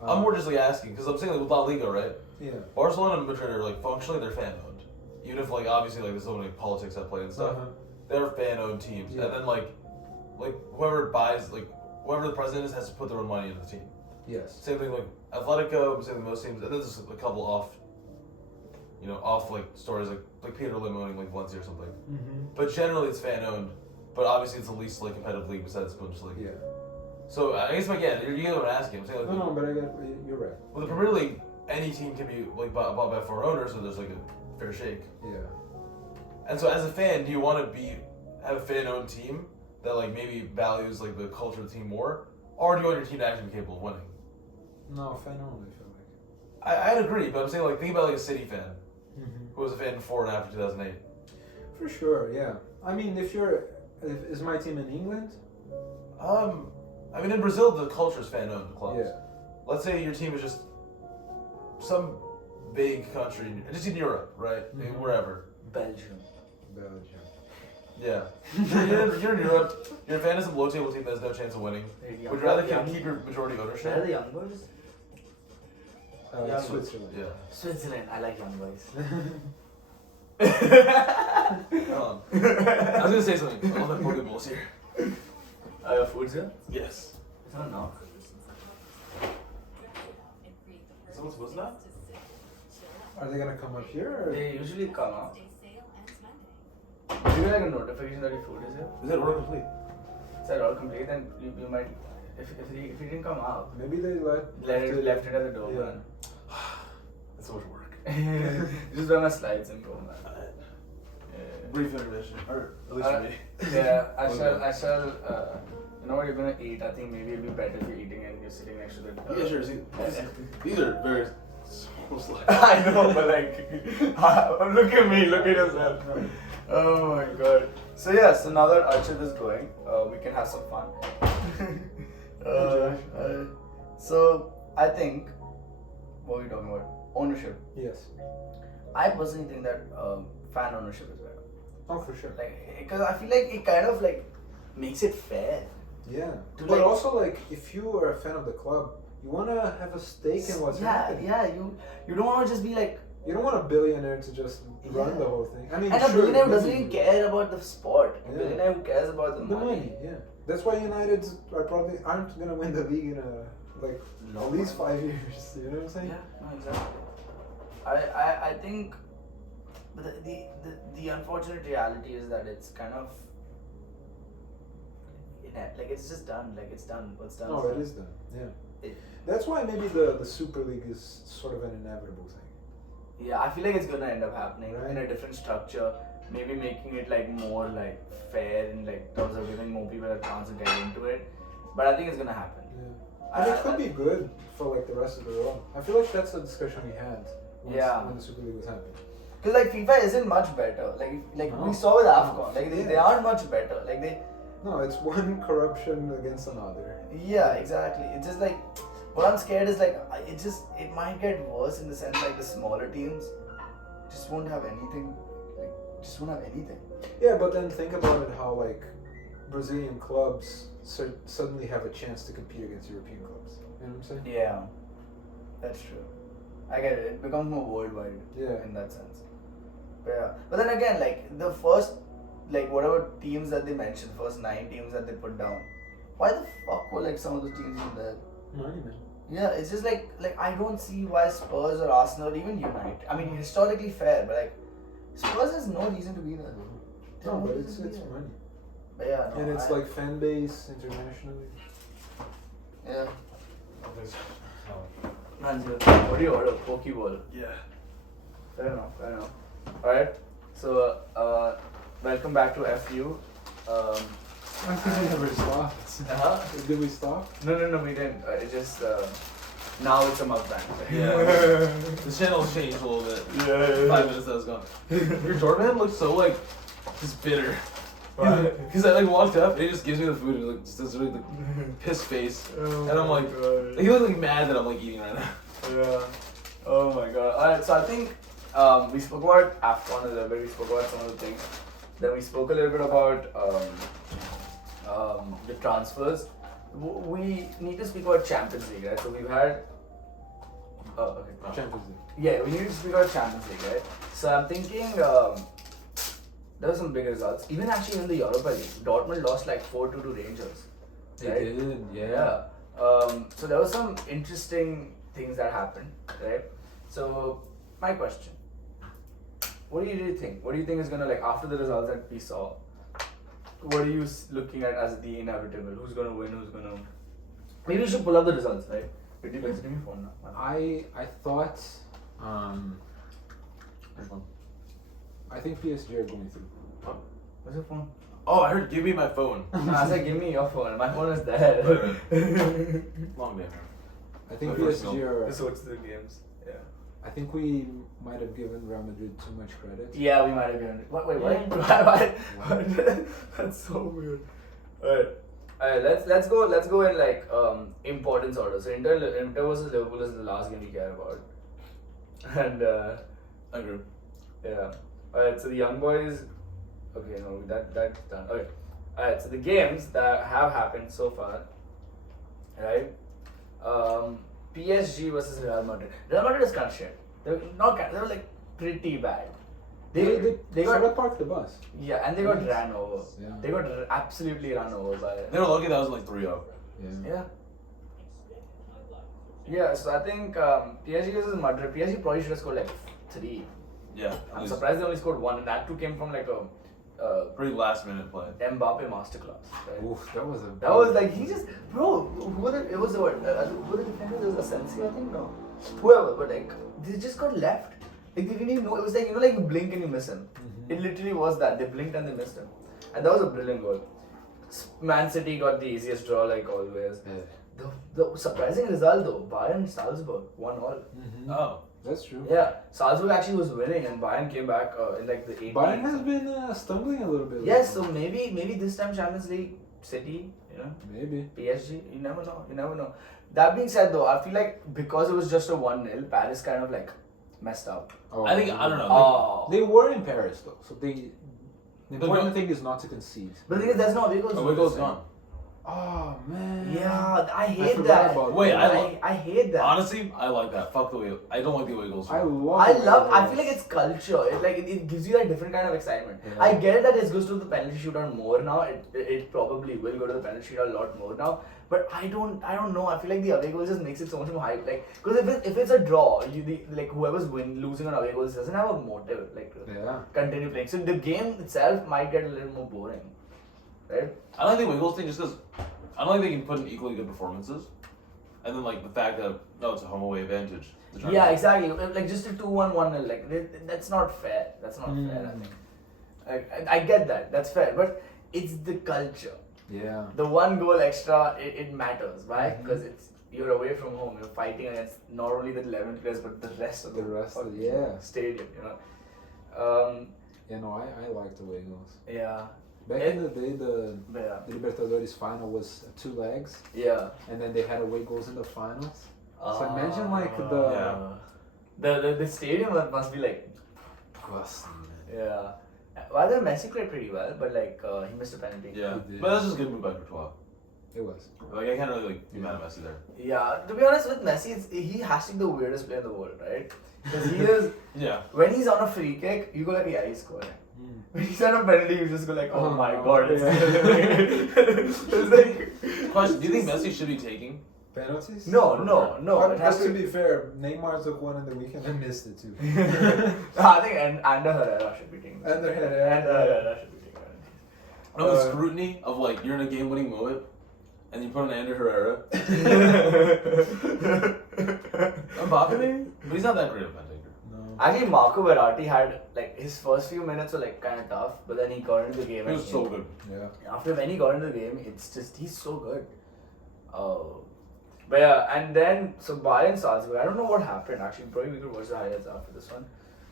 I'm more just like asking because I'm saying like with La Liga, right? Yeah. Barcelona and Madrid are like functionally they're fan owned, even if like obviously like there's so many politics at play and stuff. Uh-huh. They're fan owned teams, Yeah. and then like whoever buys whoever the president is has to put their own money into the team. Yes. Same thing like Atletico, same thing with most teams, and then there's a couple off like stories like Peter Lim owning like Valencia or something. Mm-hmm. But generally it's fan owned, but obviously it's the least like competitive league besides Bundesliga. Yeah. So I guess again, you get what I'm asking. I'm saying like No, but I get you're right. with the Premier League, any team can be like bought by foreign owners, so there's like a fair shake. Yeah. And so as a fan, do you want to have a fan-owned team that like maybe values like the culture of the team more, or do you want your team to actually be capable of winning? No, fan only. I feel like. I'd agree, but I'm saying like think about like a City fan Mm-hmm. who was a fan before and after 2008. For sure. Yeah. I mean, is my team in England? I mean in Brazil the culture is fan-owned the clubs. Yeah. Let's say your team is just some big country, just in Europe, right? Maybe Mhm. wherever. Belgium. Belgium. Yeah. you're in Europe. You're a fan of some low table team that has no chance of winning. Would you rather keep your majority Where are ownership? the young boys? Yeah. Switzerland. Yeah. Switzerland. I like young boys. Hold on. I was gonna say something. All that Pokeballs here. Food's here? Yes. I don't know. Someone's was that? Are they gonna come up here? Or? They usually come out. You get like a notification that your food is here. Is that order complete? Is that all complete? Then you might, if he didn't come out, Maybe they left it at the door, Yeah. man. That's so much work. Just run my slides and go, man. Brief intermission, or at least for me. Yeah, I Okay. shall. You know what you're gonna eat? I think maybe it'll be better if you're eating and you're sitting next to the. Yeah, sure. See, these are very almost like. I know, but like, look at me, look at yourself. Oh my god. So yeah, so now that Archit is going, we can have some fun. So I think, what are we talking about? Ownership. Yes. I personally think that fan ownership is better. Oh, for sure. Like, because I feel like it kind of like makes it fair. Yeah. To But like- also, like, if you are a fan of the club, you wanna have a stake in what's happening. Yeah, you don't want to just be like. You don't want a billionaire to just run Yeah. the whole thing. I mean, And a sure, billionaire who doesn't maybe- even care about the sport. A Yeah. billionaire who cares about the The money. money, yeah. That's why United aren't gonna win the league in Long at least time. 5 years. You know what I'm saying? Yeah, no, exactly. I think, but the unfortunate reality is that it's kind of like it's just done. Like it's done. What's done? No, is it done. is done. Yeah. It- That's why maybe the Super League is sort of an inevitable thing. Yeah, I feel like it's gonna end up happening Right. in a different structure. Maybe making it like more like fair in like terms of giving more people a chance to get into it. But I think it's gonna happen. Yeah. And it could be good for like the rest of the world. I feel like that's a discussion we had when the Super League was happening. Because like FIFA isn't much better. Like No. we saw with AFCON. Like they Yeah. aren't much better. Like they. No, it's one corruption against another. Yeah, exactly. It's just like what I'm scared is like it might get worse in the sense like the smaller teams just won't have anything. Like just won't have anything. Yeah, but then think about it how like Brazilian clubs suddenly have a chance to compete against European clubs. You know what I'm saying? Yeah, that's true. I get it. It becomes more worldwide. Yeah. In that sense. But yeah. But then again, like the first like whatever teams that they mentioned, first 9 teams that they put down, why the fuck were like some of those teams in there? Money, man. Yeah, it's just like I don't see why Spurs or Arsenal or even United. I mean, historically fair, but like Spurs has no reason to be there. No, but it's money. But yeah, no, And it's like fan base internationally. yeah. Oh. Man's here. What do you order? Pokeball. Yeah. Fair enough. Alright. So, welcome back to FU. I think we never stopped. Did we stop? No, we didn't. It just now it's a mukbang. Yeah. The channel's changed a little bit. Yeah. 5 minutes that was gone. Your doorman looks so like just bitter. Because I like walked up and he just gives me the food and like just does really like piss face. Oh And I'm like, he looks like mad that I'm like eating right now. Yeah. Oh my god. Alright, so I think we spoke about AFCON a little bit, we spoke about some of the things. Then we spoke a little bit about the transfers. We need to speak about Champions League, right? So we've had Champions League. yeah, we need to speak about Champions League, right? So I'm thinking there were some big results. Even actually in the Europa League, Dortmund lost like 4-2 to Rangers. They Right? did, Yeah. So there were some interesting things that happened, right? So my question: what do you really think? What do you think is gonna like after the results that we saw? What are you looking at as the inevitable? Who's gonna win? Who's gonna? Maybe you should pull up the results, right? Wait, give me your phone now. I thought Which one? I think PSG are going through. Where's your phone? Oh, I heard give me my phone. No, I said give me your phone. My phone is there. Long day. I think My PSG personal. are. Just watch the games. Yeah. I think we might have given Real Madrid too much credit. Yeah, we might have given it. What? Wait, what? Why? That's so weird. Alright, let's go in like importance order. So Inter versus Liverpool is the last game we care about, and I agree. yeah. Alright, so the young boys. Okay, no, that's done. Okay. Alright, so the games that have happened so far, right? PSG versus Real Madrid. Real Madrid is kind of shit. They were like pretty bad. They sort got of parked the bus. yeah, and they got ran over. Yeah. They got absolutely run over by. They were lucky that was like 3-0. Yeah. Yeah, so I think PSG versus Madrid. PSG probably should have scored like 3. Yeah. I'm surprised they only scored 1, and that 2 came from like a Pretty last minute play. Mbappé masterclass. Right? Oof, that was a. That was like he just who were the defenders? It was Asensio, I think. No, whoever, but like they just got left. Like they didn't even know. It was like like you blink and you miss him. Mm-hmm. It literally was that. They blinked and they missed him, and that was a brilliant goal. Man City got the easiest draw like always. Yeah. The surprising result though, Bayern Salzburg 1-1. Mm-hmm. Oh. That's true. Yeah, Salzburg actually was winning and Bayern came back in like the 80s. Bayern has been stumbling a little bit. Yes, so lately. maybe this time Champions League, City, Maybe. PSG, you never know. That being said though, I feel like because it was just a 1-0, Paris kind of like messed up. Oh, I don't know. They were in Paris though, so the But important thing is not to concede. But the thing is, there's no away goals. Away goals gone. Oh man. Yeah, I hate forgot that. about Wait, that. I hate that. Honestly, I like that. Fuck the way. I don't like the away goals. I feel like it's culture. It gives you that different kind of excitement. Yeah. I get it that it goes to the penalty shootout more now. It probably will go to the penalty shootout a lot more now. But I don't know. I feel like the away goal just makes it so much more hype. Like because if it's a draw, whoever's losing on away goals doesn't have a motive to continue playing. So the game itself might get a little more boring, right? I like the away goals thing just because I don't think they can put in equally good performances. And then like the fact that it's a home away advantage. Yeah, exactly. Like just a 2-1, 1-0. Like that's not fair. That's not fair. I think. I get that. That's fair. But it's the culture. Yeah. The 1 goal extra, it matters. Why? Because you're away from home. You're fighting against not only the 11 players but the rest of the stadium. Yeah, no, I like the way it goes. Yeah. Back in the day, the Libertadores final was 2 legs. Yeah. And then they had away goals in the finals. So imagine the stadium must be like. Gusty, man. Yeah. Well, the Messi played pretty well, but he missed a penalty. Yeah, but that's just a good move by Courtois. It was. Like I can't really be mad at Messi there. Yeah, to be honest with Messi, he has to be the weirdest player in the world, right? Because he is. Yeah. When he's on a free kick, you go like, yeah, he's scoring. when he set a penalty, you just go like, oh my Oh, god. yeah. It's like... Question: do you think Messi should be taking? Penalties? No. But It has to be fair, Neymar took one in the weekend and missed it too. I think Ander Herrera should be taking. Ander Ander Herrera. Herrera should be taking. No, the scrutiny of like you're in a game-winning moment, and you put on Ander Herrera. Mbappé maybe, but he's not that great of a pen taker. No. Actually, Marco Verratti had like his first few minutes were like kind of tough, but then he got into the game. He was so good. Yeah. After when he got into the game, it's just he's so good. But yeah, and then so Bayern Salzburg. I don't know what happened actually. Probably we could watch the highlights after this one.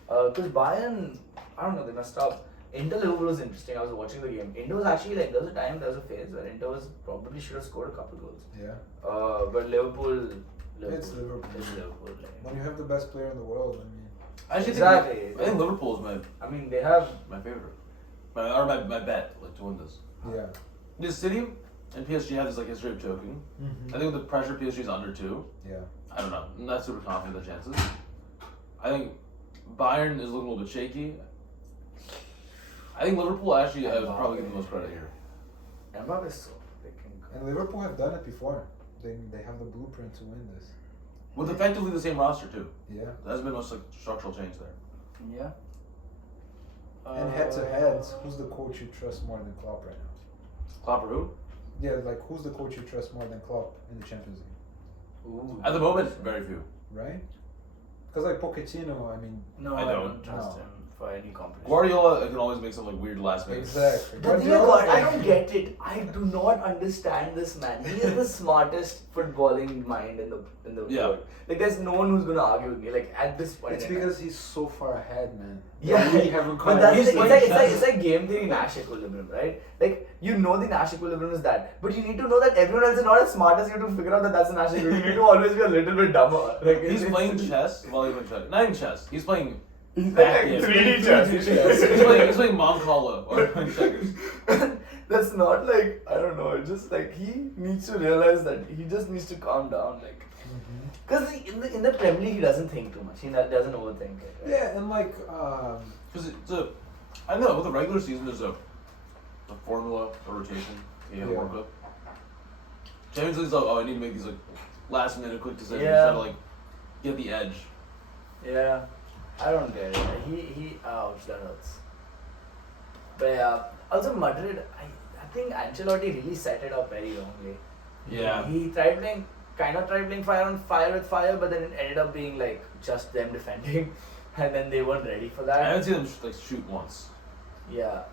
Because Bayern, I don't know, they messed up. Inter Liverpool was interesting. I was watching the game. Inter was actually like there was a phase where Inter was probably should have scored a couple goals. Yeah. But Liverpool. It's Liverpool. It's Liverpool. Like. When you have the best player in the world, I mean. I actually Exactly. think I think Liverpool is I mean, they have. my favorite, my bet like to win this. Yeah. This City and PSG have this like history of choking. Mm-hmm. I think with the pressure, PSG is under 2. Yeah. I don't know. I'm not super confident in the chances. I think Bayern is looking a little bit shaky. I think Liverpool actually I would probably get the most credit here. Mbappé is so freaking good. And Liverpool have done it before. They have the blueprint to win this. With effectively the same roster too. Yeah. There's been no like, structural change there. Yeah. And head to heads, who's the coach you trust more than Klopp right now? Klopp or who? Yeah, like who's the coach you trust more than Klopp in the Champions League? Ooh. At the moment, very few. Right? Because like Pochettino, I mean. No, I I don't. don't trust No. him for any competition. Guardiola can always make some like weird last minute. Exactly. The thing is, I don't get it. I do not understand this man. He is the smartest footballing mind in the Yeah. world. Like, there's no one who's gonna argue with me. Like at this point, It's in time. because he's so far ahead, man. Yeah, We haven't but caught that's He's it's like like, chess. it's like game theory Nash equilibrium, right? Like you know the Nash equilibrium is that, but you need to know that everyone else is not as smart as you to figure out that that's the Nash equilibrium. You need to always be a little bit dumber. Like He's playing chess while he's playing chess. Not even chess. He's playing. He's backgammon. 3D chess. He's playing Moncala or playing checkers. That's not like I don't know. It's just like he needs to realize that he just needs to calm down, like because in the Premier League he doesn't think too much. He doesn't overthink it. Right? Yeah, and like Because it's a, I don't know, with the regular season there's a formula, a rotation you have to work with. Champions League's like, I need to make these like last minute quick decisions, try to like get the edge. Yeah, I don't get it. He ouch, that hurts. But yeah, also Madrid, I think Ancelotti really set it up very wrongly. Yeah. He tried playing fire on fire with fire, but then it ended up being like just them defending, and then they weren't ready for I that. haven't seen them like shoot once. Yeah.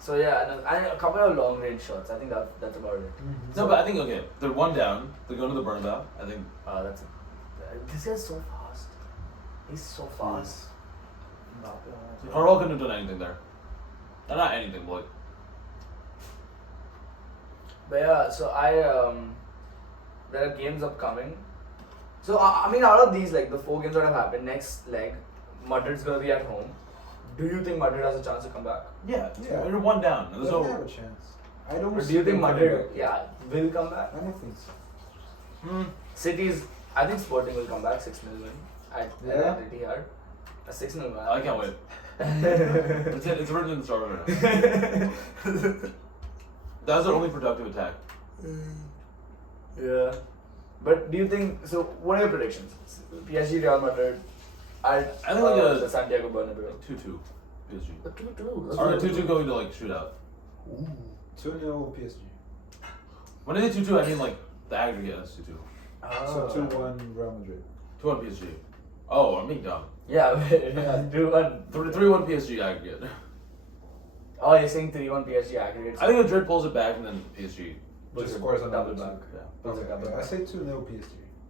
So yeah, and a couple of long range shots. I think that's about it. No, but I think okay, they're one down. They're going to the Bernabeu. I think. That's it. This guy's so fast. He's so fast. Mbappé. Carvalho couldn't have done anything there. Not anything, but like. But yeah, so there are games upcoming. So I mean, out of these, like the 4 games that have happened, next leg, Madrid's gonna be at home. Do you think Madrid has a chance to come back? Yeah. Yeah. They're one down. There's they no. have a chance. I don't. Or do see you think them coming Madrid, back. will come back? I don't think so. City's, I think Sporting will come back 6-0 win at Yeah. Etihad. A 6-0 win. I can't wait. It's written in the start right now. That was their only productive attack. Yeah. But do you think, so what are your predictions? PSG, Real Madrid at I think like the Santiago Bernabeu. 2-2 PSG. A 2-2. Or a 2-2 going to like shootout. 2-0 PSG. When I say 2-2, I mean like the aggregate is 2-2. So 2-1 Real Madrid. 2-1 PSG. Oh, I'm being dumb. Yeah, 2-1. 3-1 PSG aggregate. Oh, you're saying 3-1 PSG aggregate. I think Madrid pulls it back and then PSG. Just scores double another back. Yeah. Pulls it double I back. say 2-0 PSG.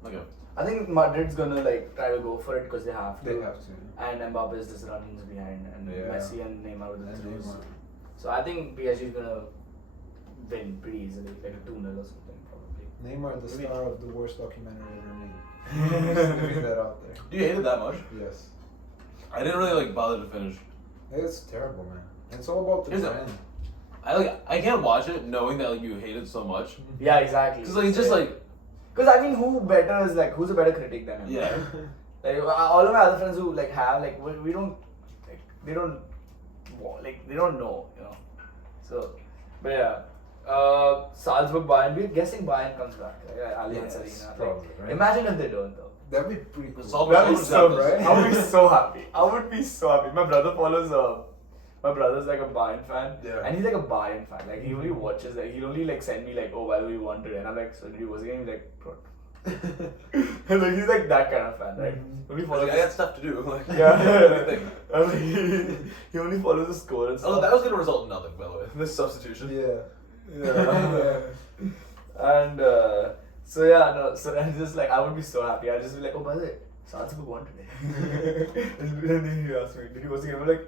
Okay. I think Madrid's gonna like try to go for it because they have to. They have to. And Mbappé is just running behind, and Yeah. Messi and Neymar with the And throws. Neymar. So I think PSG is gonna win pretty easily, like a 2-0 or something probably. Neymar, the Maybe. star of the worst documentary ever made. Just leaving that out there. Do you hate it that much? Yes. I didn't really like bother to finish. It's terrible, man. It's all about the Is it? brand. I can't watch it knowing that like you hate it so much. Yeah, exactly. Cause like it's just like because I mean, who's a better critic than him? yeah. Like all of my other friends who like have like we don't like they don't like they don't know, you know. So, but yeah. Salzburg, Bayern. We're guessing Bayern comes back. Yeah, Allianz Arena. Probably, right? Imagine if they don't though. That'd be pretty cool. That'd be so right? I would be so happy. I would be so happy. My brother follows. My brother's like a Bayern fan. Yeah. And he's like a Bayern fan. Like he only watches. Like he'll only like send me like, oh, why do we want today? And I'm like, so did you watch the game? He's like, bro. And like he's like that kind of fan, right? Only follows. I got stuff to do. Like, Yeah. I mean, he only follows the score and stuff. Oh, that was gonna result in nothing, by the way. This substitution. Yeah. Yeah. And so yeah, no. So I'm just like, I would be so happy. I'd just be like, oh, by the way, Salzburg won today. And then he asked me, did you watch the game? I'm like,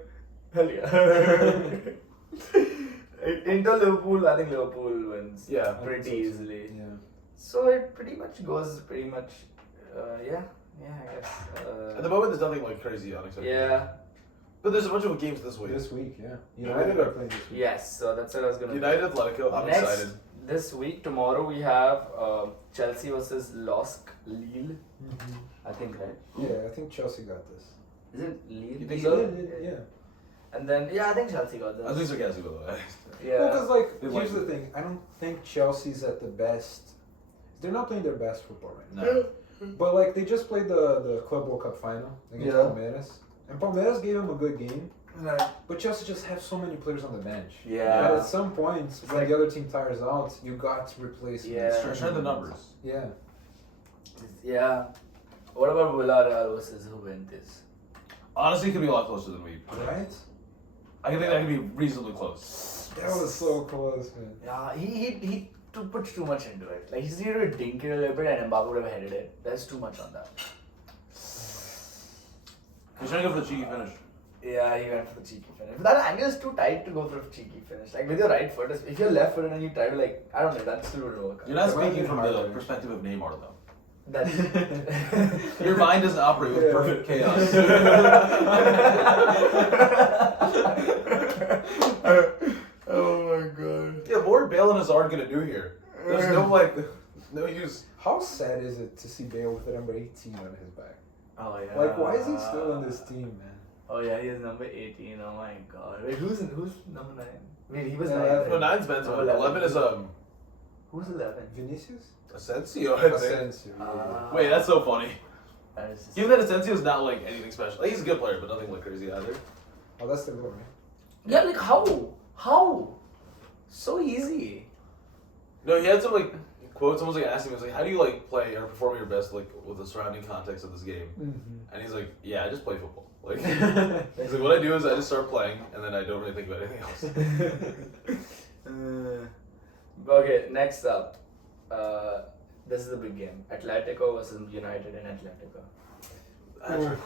hell yeah. Inter Liverpool, I think Liverpool wins. Yeah, pretty easily. Yeah. So it pretty much goes pretty much. Yeah, I guess. At the moment, there's nothing like crazy unexpected. Yeah. But there's a bunch of games this week. This week, yeah. United are playing this week. Yes. So that's what I was gonna. United, Atletico. I'm Next, excited. This week, tomorrow we have Chelsea versus LOSC Lille. I think, right? Yeah, I think Chelsea got this. Is it Lille? You think so? Yeah. And then I think Chelsea got this. I think so, yes, by the way. Yeah. Well, because like, They here's like the thing. I don't think Chelsea's at the best. They're not playing their best football right now. No. But like, they just played the Club World Cup final against Yeah. Palmeiras, and Palmeiras gave them a good game. Right. But Chelsea just have so many players on the bench. Yeah. And at some point, It's when like- the other team tires out, you got to replace them. Yeah. Strengthen the numbers. Yeah. Yeah. What about Villarreal versus Juventus? Honestly, it could be a lot closer than we. Right? I think that could be reasonably close. That was so close, man. Yeah, he puts too much into it. Like he's needed to dink it a little bit, and Mbappé would have headed it. There's too much on that. He's trying to go for the cheeky finish. Yeah, he went for the cheeky finish. But that angle is too tight to go for a cheeky finish. Like with your right foot, if you're left footed and you try to like, I don't know, that still would work. You're not That might speaking be from harder. the perspective of Neymar, though. That's Your mind doesn't operate with Yeah. perfect chaos. Oh my god. Yeah, Lord Bale and Hazard gonna do here. There's no use. How sad is it to see Bale with the number 18 on his back? Oh yeah. Like, why is he still on this team, man? Oh yeah, he is number 18. Oh my god. Wait, who's number 9? Wait, he was 9. 9. right? No, 9's Benzema. 11 is Who's 11? Vinicius? Asensio. I think. Asensio. Wait, that's so funny. That is just- Given that Asensio's not like anything special. Like, he's a good player, but nothing like crazy either. Oh, that's the goal, right? Yeah, like how? How? So easy. No, he had some like quote. Someone was like asking him, "How do you like play or perform your best like with the surrounding context of this game?" Mm-hmm. And he's like, "Yeah, I just play football. Like, he's like, what I do is I just start playing, and then I don't really think about anything else." Okay, next up. This is the big game. Atletico versus United in Atletico. Actually,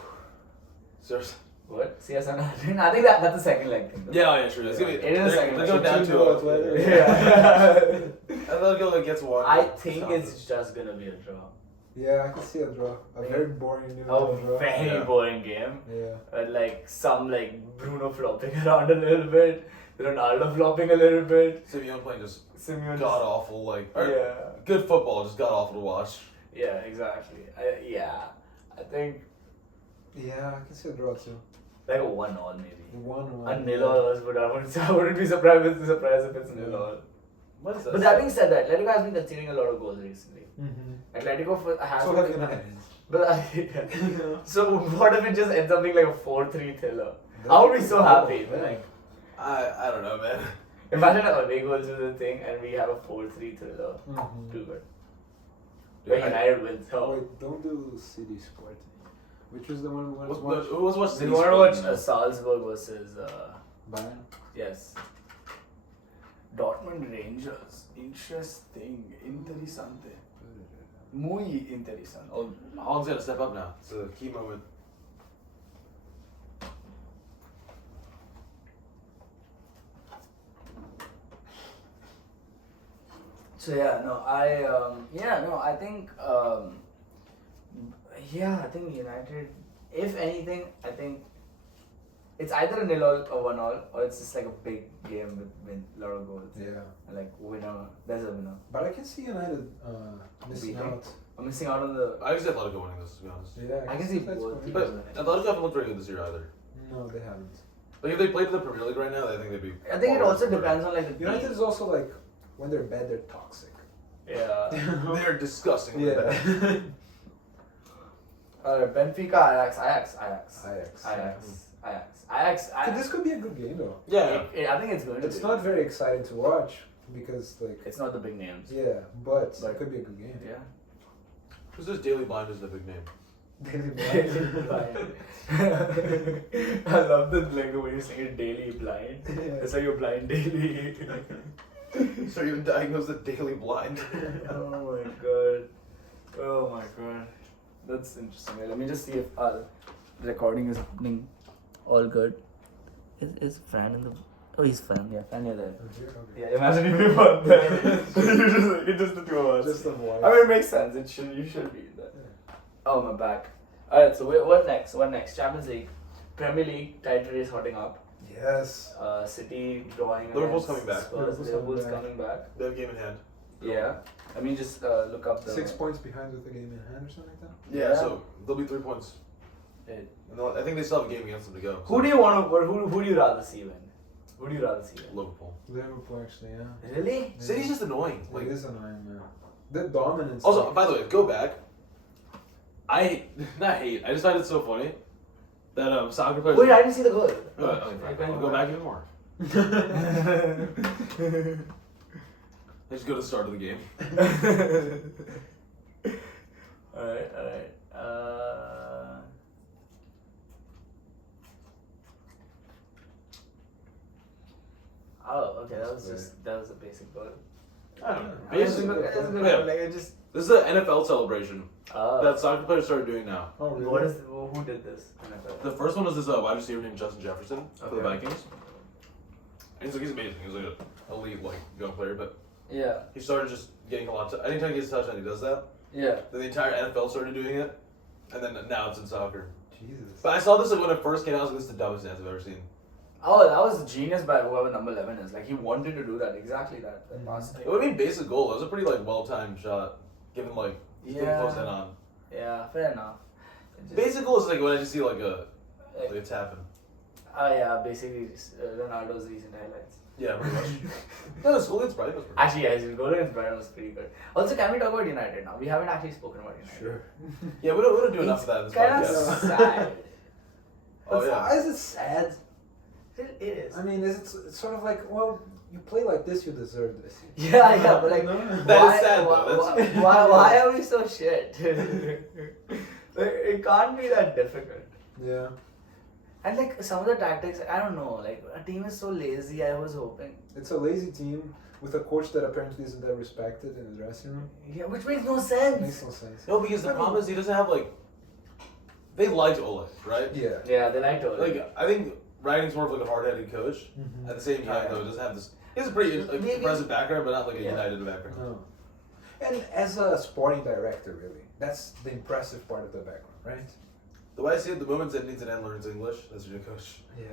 seriously. What? CR7? I think that's the second leg thing. though. Yeah, sure. It's gonna be. It is a they're- second They're leg. going down So 2-0 to. Atletico. Yeah. Atletico like gets one. I think it's just gonna be a draw. Yeah, I can see a draw. A very boring new A draw. very Yeah. boring game. Yeah. With like some like Bruno flopping around a little bit, Ronaldo flopping a little bit, Simeone playing just Simeone. god awful, like or Yeah. good football, just god awful to watch. Yeah, exactly. I think Yeah, I can see a draw too. like a 1-1 maybe. 1-1. A 0 but I wouldn't be surprised if it's 0. What is that? But that being said, that Atletico has been conceding a lot of goals recently. Mm-hmm. Atletico has. So have United. But so what if it just ends up being like a 4-3 thriller? I would be so happy. But like, I don't know, man. imagine a away goals is a thing and we have a 4-3 thriller. Mm-hmm. Too good. Dude, But United wins. Oh, So. wait, don't do City Sporting. Which was the one we wanted to Who watch? was watching? Do you want to watch Salzburg versus Bayern. yes, Dortmund Rangers? Interesting, interessante, muy interesante. Oh, Holland's gotta step up now. It's a key moment. So I think I think United. If anything, I think it's either a 0 or 1-0, or it's just like a big game with a lot of goals. Yeah. And like winner, there's a winner. But I can see United missing Beating? out. I'm missing out on the. I can see Atletico winning this, to be honest. Yeah, I can see that's both fine. But Atletico haven't looked very good this year either. No, they haven't. Like if they played in the Premier League right now, I think they'd be. I think it also depends on like the United team. is also like when they're bad, they're toxic. Yeah. They're disgusting. Yeah. Benfica, Ajax. So this could be a good game though. Yeah. I think it's going to It's be. not very exciting to watch because like It's not the big names. yeah, but it could be a good game. Yeah. Who's this Daily Blind is the big name? Daily Blind. I love the way you're saying it, daily blind. It's like you're blind daily. So you're diagnosed with Daily Blind. Oh my god. Oh my god. That's interesting. Let me just see if our recording is happening. All good. Is Fran in the... Oh, he's Fran. Yeah, Fran, you're there. Yeah, imagine if we weren't there. It's just the two of us. Just the voice. I mean, it makes sense. You should be there. Oh, my back. Alright, so what next? What next? Champions League. Premier League title race hotting up. Yes. City drawing. Liverpool's against coming back. Spurs. Liverpool's coming back. They have a game in hand. Yeah. I mean, just look up the... 6 points behind with the game in hand or something like that. Yeah, so there'll be 3 points. It- And I think they still have a game against them to go. Who do you want to? Who do you rather see win? Who do you rather see win? Liverpool. Liverpool actually, yeah. Really? City's just annoying. Like, It is annoying, man. The dominance. also, by the way, go back. I just find it so funny that soccer players. Wait, I didn't see the goal. I'll go back even more. I just go to the start of the game. Alright. Oh, okay. That was a basic goal. I don't know. I mean, it's a Basically, good- it's a good yeah. goal, like, it just. This is an NFL celebration Oh. that soccer players started doing now. Oh, really? Who did this? NFL? The first one was this wide receiver named Justin Jefferson for the Okay. Vikings. And he's amazing. He's like an elite young player, but Yeah. he started just getting a lot. Anytime he gets a touchdown, he does that. Yeah. Then the entire NFL started doing it, and then now it's in soccer. Jesus. But I saw this when it first came out. I was like, "This is the dumbest dance I've ever seen." Oh, that was genius by whoever number 11 is. Like, he wanted to do that, exactly that. That pass. It would be basic goal. It was a pretty well timed shot, given getting close in on. Yeah, fair enough. It just- Basic goal is when I just see a tap in. Oh yeah, basically Ronaldo's recent highlights. Yeah, pretty much. No, his goal against Brighton was pretty. Actually, yeah, his goal against Brighton was pretty good. Also, can we talk about United now? We haven't actually spoken about United. Sure. Yeah, we don't do enough of that in this Kind of podcast. sad. Oh yeah. Why is it sad? It is. I mean, it's sort of like, well, you play like this, you deserve this. Yeah, but like, That is sad, though. why are we so shit? Like, it can't be that difficult. Yeah. And like some of the tactics, I don't know. Like a team is so lazy. I was hoping. It's a lazy team with a coach that apparently isn't that respected in the dressing room. Yeah, which makes no sense. Makes no sense. No, because the problem is he doesn't have They liked Ole, right? Yeah. Yeah, they like to. I think Ryan's more of a hard-headed coach. Mhm. At the same time, Yeah. though, he doesn't have this. He has a pretty Maybe- impressive background, but not a Yeah. United background. No. And as a sporting director, really, that's the impressive part of the background, right? The way I see it, the moment Zinédine Zidane learns English, that's your new coach. Yeah.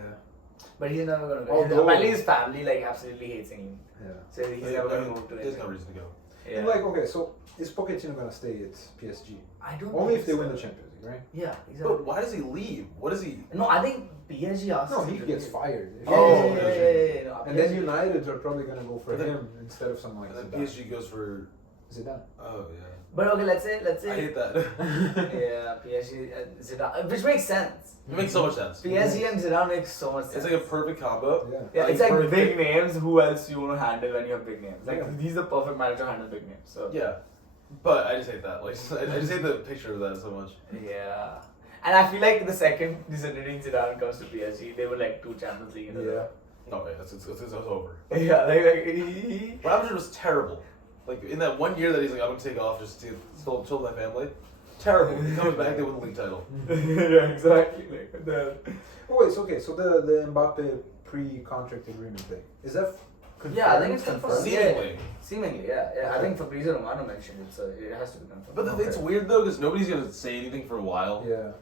But he's never gonna go. Although- Apparently, his family absolutely hates him, Yeah. so he's Yeah, never I gonna mean, move to There's no England. reason to go. Yeah. And okay, so is Pochettino gonna stay at PSG? I don't. Only think if they so. win the Champions League, right? Yeah, But exactly. why does he leave? What is he? No, I think PSG asked. No, him he to gets leave. fired. If Yeah, he Oh, goes yeah, to yeah, PSG. yeah, yeah, no, And then PSG United are probably gonna go for And then- him instead of someone like And then Zidane. PSG goes for. Zidane. Oh yeah. But okay, let's say. I hate that. Yeah, PSG, Zidane, which makes sense. It makes so much sense. PSG and Zidane makes so much sense. It's like a perfect combo. Yeah. Yeah, it's like perfect. big names. Who else you want to handle when you have big names? Like Yeah. he's the perfect man to handle big names. So Yeah. But I just hate that. I just hate the picture of that so much. yeah, and I feel like the second Zinédine Zidane comes to PSG, they were like 2 Champions League in a Yeah. row. No, wait, it's over. Yeah, Ramsey was terrible. In that 1 year that he's I'm gonna take off just to chill with my family. Terrible. He comes back, they win the league title. yeah, exactly. Like the Oh wait, so okay, so the Mbappé pre-contract agreement thing is that confirmed? Yeah, I think it's confirmed. Seemingly. seemingly, yeah. I think Fabrizio Romano mentioned it, so it has to be confirmed. But it's weird though, because nobody's gonna say anything for a while. Yeah.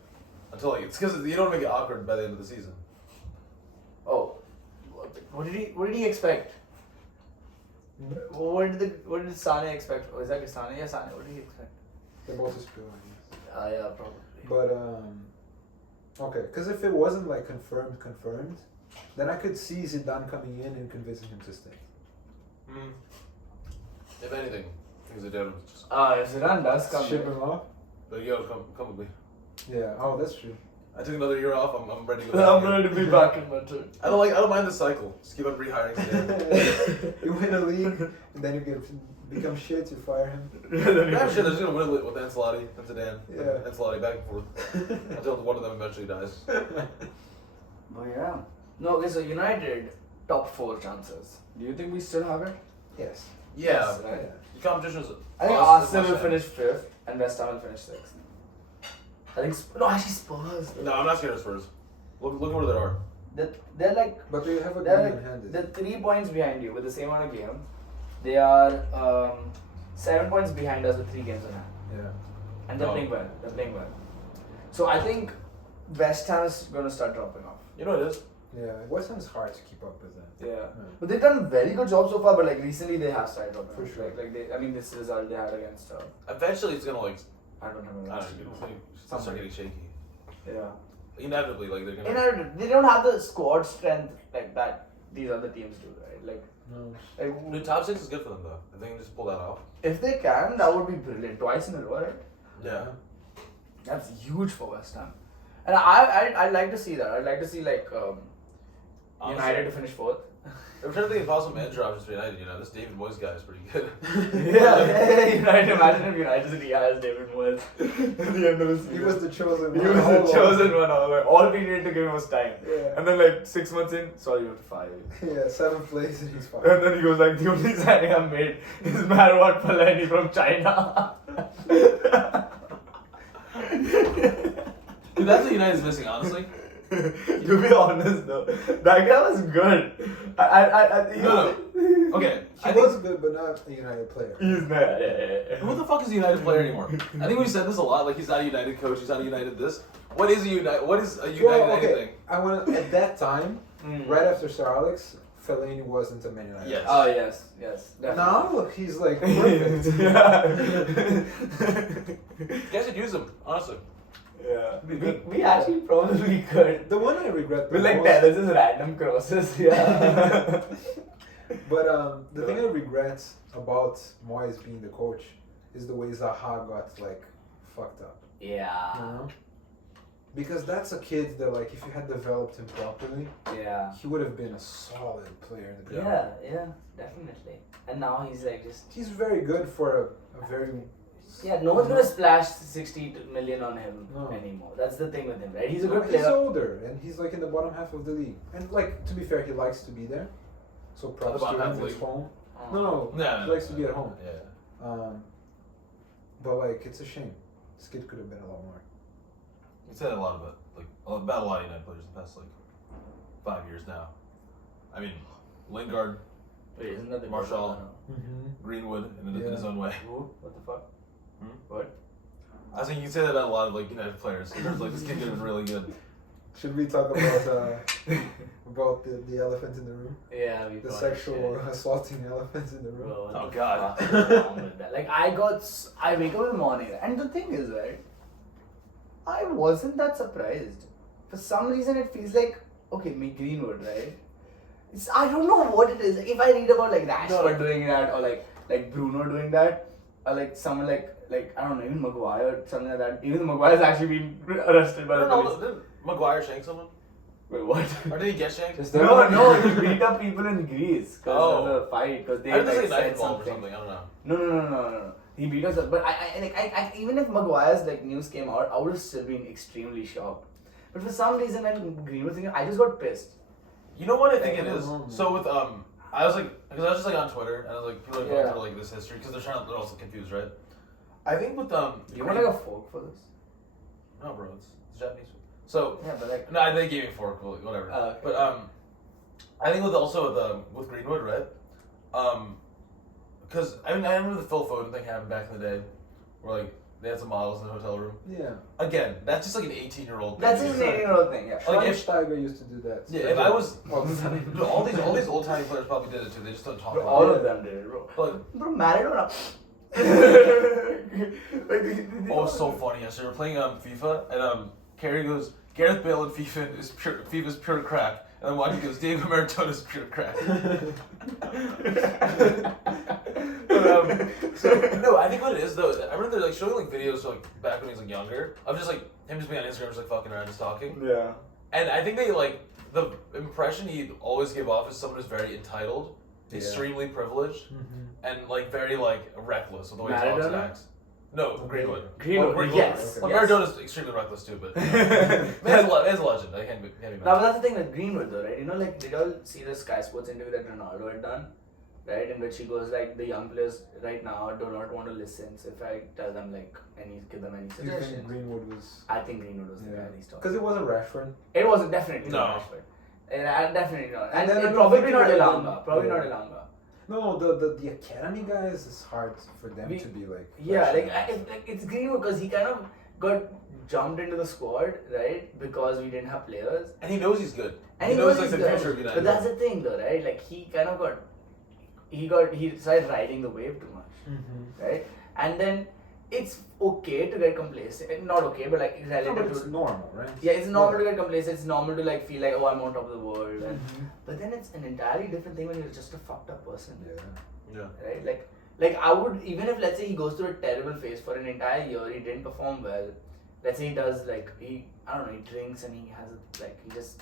Until it's because you don't make it awkward by the end of the season. Oh, what did he expect? What did Sane expect? Oh, is that Sane? Yeah, Sane. What did he expect? They're both his skill, I guess. Yeah, probably. But okay, because if it wasn't confirmed, then I could see Zidane coming in and convincing him to stay. If anything, things are down. If Zidane does come Ship in, him off? But yo, come with me. Yeah. Oh, that's true. I took another year off. I'm ready to go. I'm ready to be back in Madrid. I don't mind the cycle. Just keep on rehiring today. You win a league, and then you become shit. You fire him. I'm sure there's gonna win it with Ancelotti and Zidane. Yeah. Ancelotti back and forth until one of them eventually dies. Oh yeah. No, okay, so United, top 4 chances. Do you think we still have it? Yes. Yeah. Yes, right. The competition is. I think Arsenal will finish 5th and West Ham will finish 6th. I think actually Spurs. No, I'm not scared of Spurs. Look at where they are. They're like But do you have a they're game in like hand? they're 3 points behind you with the same amount of games. They are 7 points behind us with 3 games in hand, Yeah. and they're playing well. They're playing well. So I think West Ham is gonna start dropping off. You know what it is? Yeah. West Ham's hard to keep up with that. Yeah. Yeah. But they've done a very good job so far. But like recently, they have started dropping For off. sure. Like they, I mean, this result they had against. Eventually, it's gonna like. I don't know. I don't know. It's gonna start getting shaky. Yeah. Inevitably, like they're gonna. They don't have the squad strength like that these other teams do, right? Like, No. The top 6 is good for them though. If they can just pull that off. if they can, that would be brilliant. Twice in a row, right? Yeah. That's huge for West Ham. And I'd like to see that. I'd like to see like Honestly, United to finish 4th. I'm trying to think of possible manager options for United. You know, this David Moyes guy is pretty good. United. Imagine if United City has David Moyes at the end of the season. He was the chosen He one. was the chosen one. All we needed to give him was time. Yeah. And then like 6 months in, sorry, you have to fire him. Yeah, 7th place and he's fine. And then he goes like, the only signing I've made is Marwan Fellaini from China. Dude, that's what United's missing, honestly. To be honest though, that guy was good. No. Okay, He was good, but not a United player. He's not. Yeah. Who the fuck is a United player anymore? I think we've said this a lot. Like he's not a United coach. He's not a United this. What is a United anything? I want at that time, right after Sir Alex, Fellaini wasn't a Man United. Yes. Oh yes. Definitely. Now look, he's like perfect. You guys should use him, honestly. Yeah. We actually probably could. The one I regret the With like most, Terrace's random crosses. Yeah. but the thing I regret about Moyes being the coach is the way Zaha got like fucked up. Yeah. You know? Because that's a kid that like if you had developed him properly, Yeah. he would have been a solid player in the Premier League. Yeah, definitely. And now he's like just. He's very good for a very Yeah, no one's gonna splash 60 million on him No. anymore. That's the thing with him, right? He's a good He's player. older and he's like in the bottom half of the league. And like to be fair, he likes to be there. So props bottom to half him. of the It's league? home. Oh. No, he likes to be at home. Yeah. But like it's a shame. This kid could have been a lot more. You said a lot about about a lot of United players in the past 5 years now. I mean, Lingard, Wait, isn't that the Marshall. Mm-hmm. Greenwood in his own way. Who? What the fuck? Hmm? What? I think you can say that about a lot of United players. There's this kid could have been really good. Should we talk about the elephant in the room? Yeah, we The probably sexual should. assaulting elephant in the room. Bro, what Oh, the God. fuck is wrong with that? Like I wake up in the morning and the thing is, right, I wasn't that surprised. For some reason it feels like, okay, me Greenwood, right? I don't know what it is. If I read about like Rashford doing that or like Bruno doing that or like someone like I don't know, even Maguire or something like that. Even Maguire's actually been arrested by the police. Did Maguire shank someone? Wait, what? Or did he get shanked? No, he beat up people in Greece because Oh. of the fight. Because they I didn't say like, knife said involved or something. something. I don't know. No. He beat us up. But I even if Maguire's like news came out, I would have still been extremely shocked. But for some reason, when Greenwood thing, I just got pissed. You know what I think it I don't is? know, man. So with I was just like on Twitter and I was like people are going Yeah. through like this history because they're also confused, right? I think with Do you want like a fork for this? no, bro, it's Japanese food. So Yeah, but like. no, they gave me a fork, but whatever. Okay. But I think with Greenwood, right? Because I remember the Phil Foden thing happened back in the day, where like they had some models in the hotel room. Yeah. Again, that's just like an 18-year-old. That's just an 18-year-old thing, yeah. Like, if- Schweinsteiger used to do that. Yeah, if I was all the time. Dude, all these old timey players probably did it too. They just don't talk Bro, about all it. of them did it, bro. But Bro, Maradona. oh, it's so funny. Yesterday we're playing FIFA and Carrie goes, Gareth Bale in FIFA's pure crack. And then watching goes, Diego Maradona's pure crack. So no, I think what it is though, I remember they're like showing like videos like back when he was like younger of just like him just being on Instagram just like fucking around just talking. Yeah. And I think they like the impression he always gave off is someone who's very entitled, extremely privileged, and like very like reckless with the way he talks and acts. No, Greenwood. Greenwood, yes. Well, Yes. Maradona's extremely reckless too, but man's a legend. I can't be mad. Now, but that's the thing with Greenwood though, right? You know, like, did you all see the Sky Sports interview that Ronaldo had done? Right, in which he goes like, the young players right now do not want to listen. So if I tell them like give them any You suggestions, think Greenwood was? I think Greenwood was the guy he's talking. Because it wasn't Rashford. It wasn't definitely No. not Rashford. Definitely not. And And then I it don't probably think not it Elanga. would've Probably been- not Elanga. No, the academy guys, it's hard for them to be like. Yeah, Rashford. it's Greenwood because he kind of got jumped into the squad, right? Because we didn't have players. And he knows he's good. And he knows like he's the good. future of United. But that's the thing though, right? Like he kind of he started riding the wave too much, right? And then it's okay to get complacent. Not okay, but like No, but relative it's to normal, right? yeah, it's normal to get complacent. It's normal to like feel like, oh, I'm on top of the world. And, Mm-hmm. but then it's an entirely different thing when you're just a fucked up person, Yeah. Yeah. right? Like I would, even if let's say he goes through a terrible phase for an entire year, he didn't perform well. Let's say he does like I don't know, he drinks and he has he just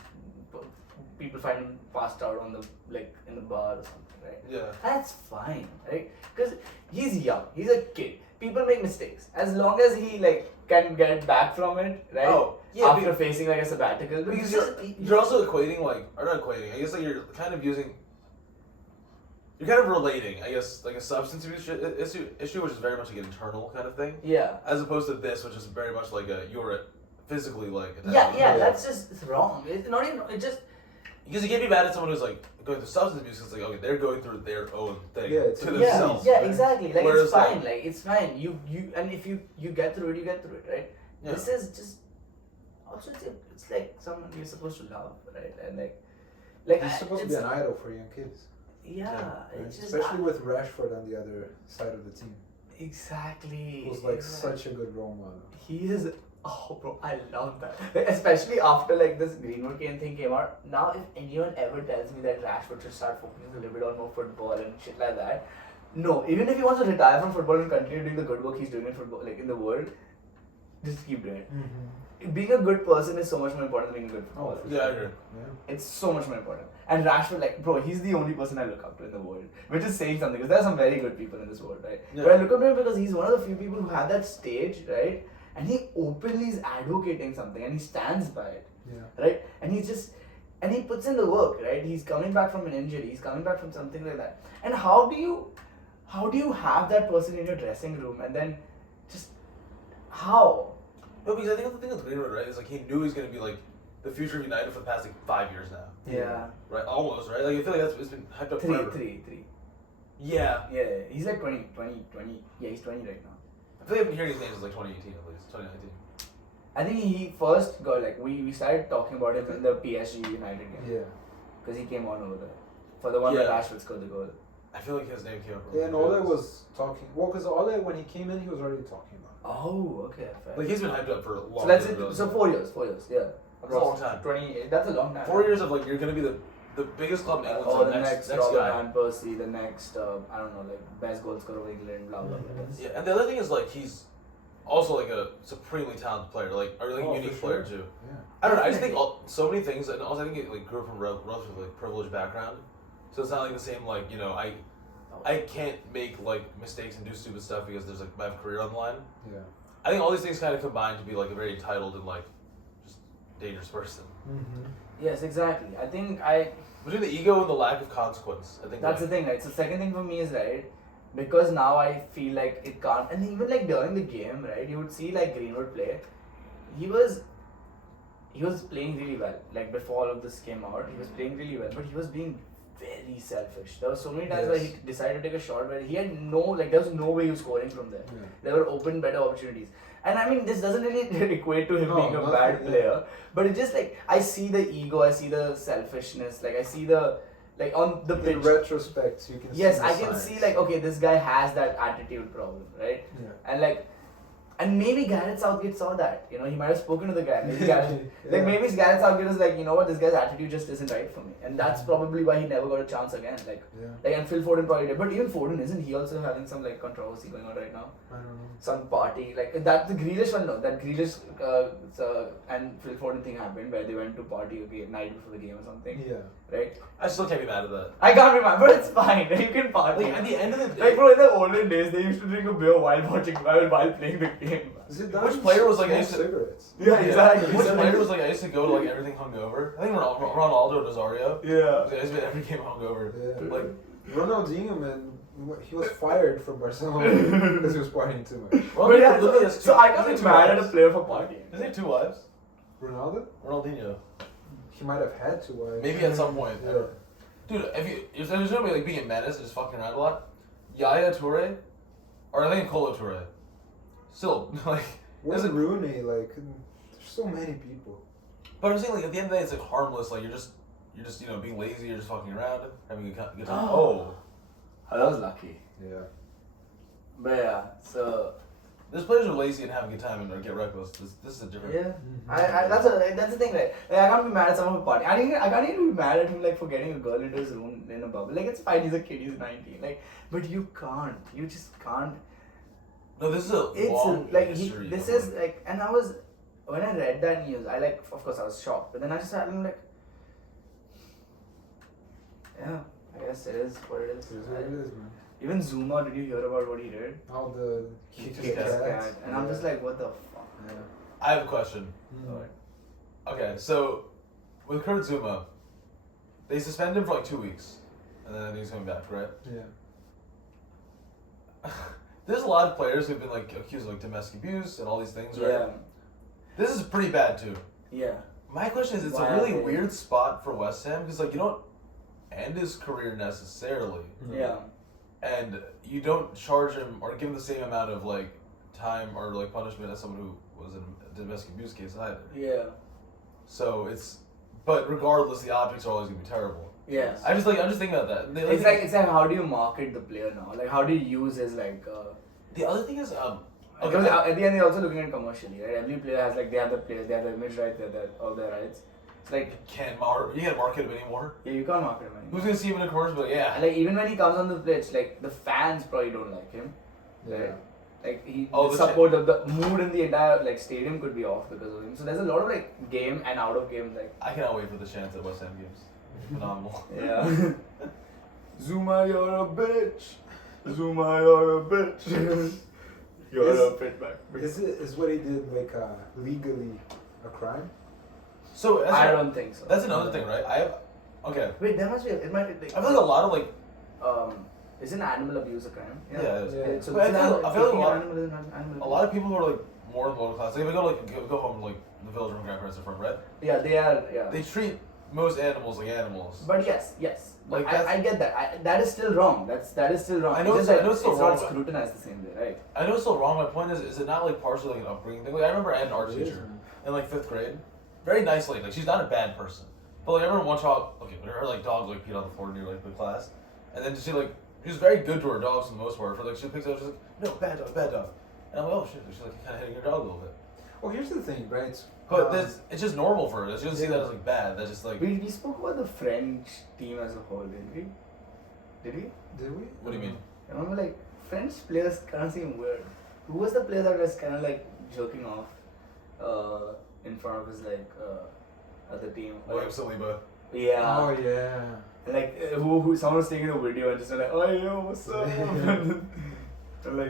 people find him passed out on the in the bar or something, right? Yeah. That's fine, right? Because he's young, he's a kid. People make mistakes. As long as he can get back from it, right? Oh, yeah, After facing a sabbatical, Because just- you're also equating or not equating. I guess like you're kind of relating. I guess like a substance abuse issue, which is very much like an internal kind of thing, yeah. as opposed to this, which is very much like you're physically like. Yeah, that's just it's wrong. It's not even. It just Because you can't be mad at someone who's like going through substance abuse. It's like okay, they're going through their own thing Yeah, it's to a- themselves. yeah, right? exactly. Like Whereas, it's fine. like- Like it's fine. You and if you get through it, you get through it, right? Yeah. This is just also it's like someone you're supposed to love, right? And He's supposed to be an idol for young kids. yeah, Right? it's just Especially with Rashford on the other side of the team. exactly. Who's like exactly. such a good role model. He is. Oh, bro, I love that. Like, especially after this Greenwood thing came out. Now, if anyone ever tells me that Rashford should start focusing a little bit on more football and shit like that, no. Even if he wants to retire from football and continue doing the good work he's doing in football, in the world, just keep doing it. Being a good person is so much more important than being a good footballer. Yeah, I agree. Yeah. It's so much more important. And Rashford, bro, he's the only person I look up to in the world, which is saying something because there are some very good people in this world, right? Yeah. But I look up to him because he's one of the few people who have that stage, right? And he openly is advocating something and he stands by it, Yeah. right? And he puts in the work, right? He's coming back from an injury, he's coming back from something like that. And how do you have that person in your dressing room and then just how? No, because I think the thing with Greenwood, right, is like he knew he was gonna be like the future of United for the past 5 years now. Yeah. Right, almost, right? Like I feel like it's been hyped up forever. Three. Yeah. Yeah, he's like 20. Yeah, he's 20 right now. I feel like I've been hearing his name since like 2018 at least, 2019. I think he first got we started talking about him in the PSG United game Yeah. because he came on over there for the one where Yeah. Rashford scored the goal. I feel like his name came up. Yeah, and Ole was talking. Well, because Ole, when he came in, he was already talking about Oh, okay, fair. Like he's been hyped up for a long. So let's say time. so 4 years, yeah. That's a long time. 20. That's a long time. 4 years of like you're gonna be the biggest club in England. Oh, so the next next Robert guy. Van Persie, the next I don't know, best goal scorer of England, blah blah blah. Yeah, and the other thing is like he's also like a supremely talented player, like a really Oh, for unique sure. player too. Yeah. I don't know. I just think so many things, and also I think he like grew up from a relatively privileged background, so it's not like the same like I can't make like mistakes and do stupid stuff because there's like my career on the line. Yeah. I think all these things kind of combine to be like a very entitled and like just dangerous person. Yes, exactly. I think Between the ego and the lack of consequence, I think that's the thing, right? So second thing for me is right, because now I feel like it can't, and even during the game, right, you would see Greenwood play. He was playing really well. Before all of this came out, he was playing really well, but he was being very selfish. There were so many times where he decided to take a shot where he had there was no way he was scoring from there. Yeah. There were open better opportunities. And I mean, this doesn't really equate to him No, being a nothing, bad yeah. player, but it just I see the ego, I see the selfishness, I see the on the pitch. In retrospect, you can Yes, see I the can signs. see okay, this guy has that attitude problem, right? Yeah. And And maybe Gareth Southgate saw that. You know, he might have spoken to the guy. Maybe maybe Gareth Southgate was like, you know what, this guy's attitude just isn't right for me, and that's probably why he never got a chance again. And Phil Foden probably did. But even Foden, isn't he also having some like controversy going on right now? I don't know. Some party like that. The Grealish one, no, that Grealish and Phil Foden thing happened where they went to party night before the game or something. Yeah. Right. I still can't be mad at that. I can't remember, but it's fine. You can party. Like at the end of the day, Like bro, in the olden days, they used to drink a beer while playing the game. Which player was like, I I used to- cigarettes? Yeah, exactly. Which player was like, I used to go to like everything hungover. I think Ronaldo Nazario. Yeah. I used to be at every game hungover. Yeah. Like, Ronaldinho, man, he was fired from Barcelona because he was partying too much. But yeah, literally has so two- I can't has be two mad at a wives. player for partying. Does he have 2 wives? Ronaldo? Ronaldinho. He might have had to. Maybe at some point. Yeah. Dude, if there's gonna be like being a menace and just fucking around a lot, Yaya Toure, or I think Kolo Toure, still like. Where's Rooney? Like, there's so many people. But I'm saying like at the end of the day, it's like harmless. Like you're just you know being lazy. You're just fucking around, having a good time. Oh, That was lucky. Yeah. But yeah, so there's players who are lazy and have a good time and or get reckless. This is a different. yeah, that's the thing, right? Like, I can't be mad at someone for partying. I can't even be mad at him like for getting a girl into his room in a bubble. Like it's fine, he's a kid, he's 19. Like, but you just can't. No, this is a It's long like history. this is like, and I was when I read that news, I like, of course I was shocked, but then I just started like, yeah, I guess it is what it is. It is what it is, man. Even Zuma, did you hear about what he did? How the He Kicked just his got- cat, and I'm just like, what the fuck? Yeah. I have a question. Alright. Okay, so with Kurt Zuma, they suspended him for like 2 weeks, and then I think he's coming back, right? Yeah. There's a lot of players who've been like accused of like domestic abuse and all these things, right? Yeah, This is pretty bad too. yeah. My question is, it's Why a really are they- weird spot for West Ham because like you don't end his career necessarily, Yeah. and you don't charge him or give him the same amount of like time or like punishment as someone who was in a domestic abuse case either. Yeah. So but regardless, the objects are always gonna be terrible. Yeah. I'm just thinking about that. It's like how do you market the player now? Like how do you use his like The other thing is because at the end they're also looking at commercially, right? Every player has like they have the players, they have the image rights, they have all their rights. It's like you can't market him anymore. yeah, you can't market him anymore. Who's gonna see him in a commercial? But yeah. And like even when he comes on the pitch, like the fans probably don't like him. Yeah. Right? Like he Oh, the the support of the mood in the entire like stadium could be off because of him. So there's a lot of like game and out of game like I cannot wait for the chance at West Ham games. Phenomenal. yeah. Zuma, you're a bitch. Zuma, you're a bitch. You're Is- a pit back. Is what he did like legally a crime? So I don't think so. That's another thing, right? Okay. Wait, there must be. It might be. I feel like a lot of like Isn't animal abuse a crime? Yeah, it is. Yeah. So But I feel like taking a lot- an animal is an animal. a lot of people who are like more in the middle class, like if they go home like the village where my grandparents are from, right? Yeah, they are. Yeah. They treat most animals like animals. But yes. Like, I get that. That is still wrong. That is still wrong. I know It's it's- just I know that it's still it's wrong, not but- scrutinized the same way, right? I know it's still wrong. My point is it not like partially like an upbringing thing? Like I remember I had an art It is, teacher man. in like 5th grade, very nice lady. Like she's not a bad person, but like I remember one child, her like dog like peed on the floor near like the class, and then she was very good to her dogs for the most part. For like she picks it up, she's like, no, bad dog, and I'm like, oh shit, she's like kind of hitting her dog a little bit. Well, here's the thing, right? But it's just normal for her. She doesn't see that as like bad. That's just like. We spoke about the French team as a whole, didn't we? Did we? Did we? What do you mean? I remember like French players kind of seem weird. Who was the player that was kind of like joking off in front of his like other team? William Saliba. Yeah. Oh yeah. And, like who someone was taking a video and just like, oh yo, what's up? And, like,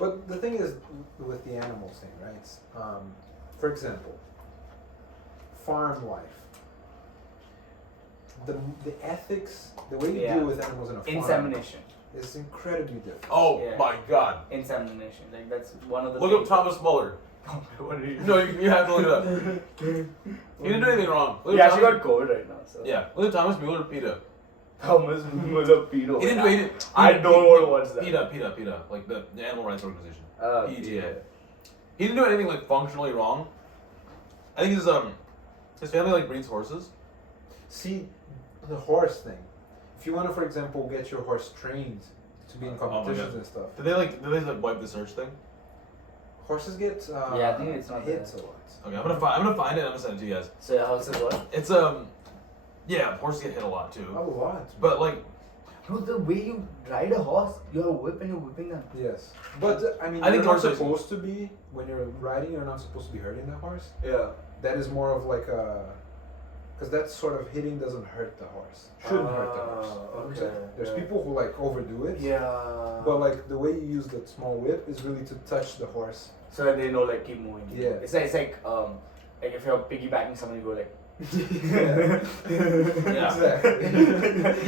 But the thing is with the animals thing, right? For example, farm life. The ethics, the way you Yeah. deal with animals in a farm insemination. is incredibly different. Oh Yeah. my God! Insemination. Like that's one of the. Look up things- Thomas Muller. What did he do? No, you have to look it up. He didn't do anything wrong. Look He up actually Thomas- got cold right now. So. Yeah, look at Thomas Muller, PETA. Thomas was a pedo. He didn't do anything. I don't want to watch that. PETA, like the animal rights organization. PETA. PETA. He didn't do anything like functionally wrong. I think his family like breeds horses. See, the horse thing. If you want to, for example, get your horse trained to be in Oh my competitions God. and stuff. Did they like wipe the search thing? Horses get Yeah, I think it's not hit there. a lot. Okay, I'm gonna find it. I'm gonna send it to you guys. So your house is what? It's yeah, horses get hit a lot too. A lot. But like, Bro, the way you ride a horse, you have a whip and you're whipping them. Yes, but I mean, I think you're not horses- supposed to be when you're riding. You're not supposed to be hurting the horse. Yeah. That is more of like a, because that sort of hitting doesn't hurt the horse. Shouldn't hurt the horse. You know what I'm saying? Okay, There's yeah. people who like overdo it. Yeah. But like the way you use that small whip is really to touch the horse. So that they know, like, keep moving. Yeah. It's like if you're piggybacking someone, you go like. Yeah. Exactly.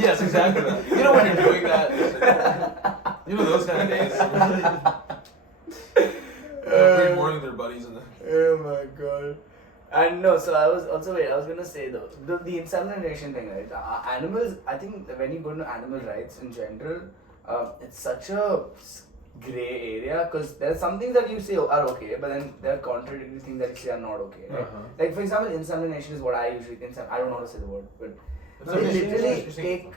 Yes, exactly that. You know when you're doing that, you know those kind of days. Great morning with their buddies and Oh my god. And no, so I was gonna say though, the insemination thing, right? Animals, I think when you go into animal rights in general, it's such a grey area because there are some things that you say are okay, but then there are contradictory things that you say are not okay, right? Like for example, insemination is what I usually think. I don't know how to say the word, but they literally take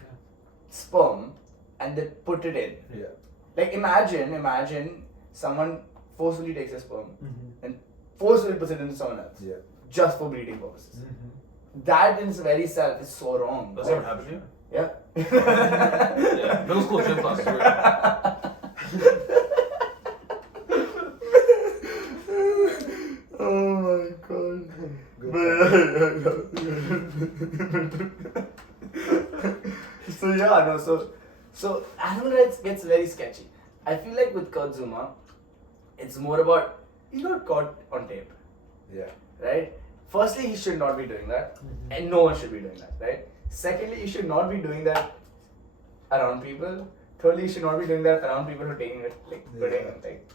sperm and they put it in. Yeah. Like imagine someone forcefully takes a sperm and forcefully puts it into someone else. Yeah. Just for breeding purposes. That in its very self is so wrong. Does that ever happen to you? Yeah. Yeah. Middle school gym class is weird. Oh my god. So yeah, no, so animal rights gets very sketchy. I feel like with Kurt Zuma, it's more about he got caught on tape. Yeah. Right? Firstly, he should not be doing that, and no one should be doing that, right? Secondly, you should not be doing that around people. Thirdly, you should not be doing that around people who are taking it, like, putting it, like.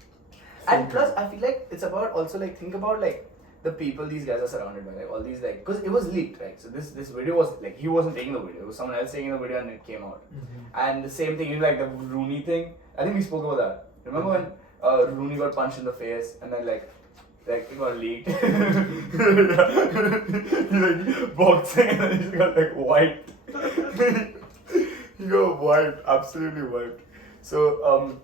And plus, I feel like it's about also like think about like the people these guys are surrounded by, like all these like because it was leaked, right? So this video was like he wasn't taking the video; it was someone else taking the video, and it came out. And the same thing, you know, like the Rooney thing. I think we spoke about that. Remember when Rooney got punched in the face, and then like it got leaked. He like boxing and then he just got like wiped. He got wiped, absolutely wiped. So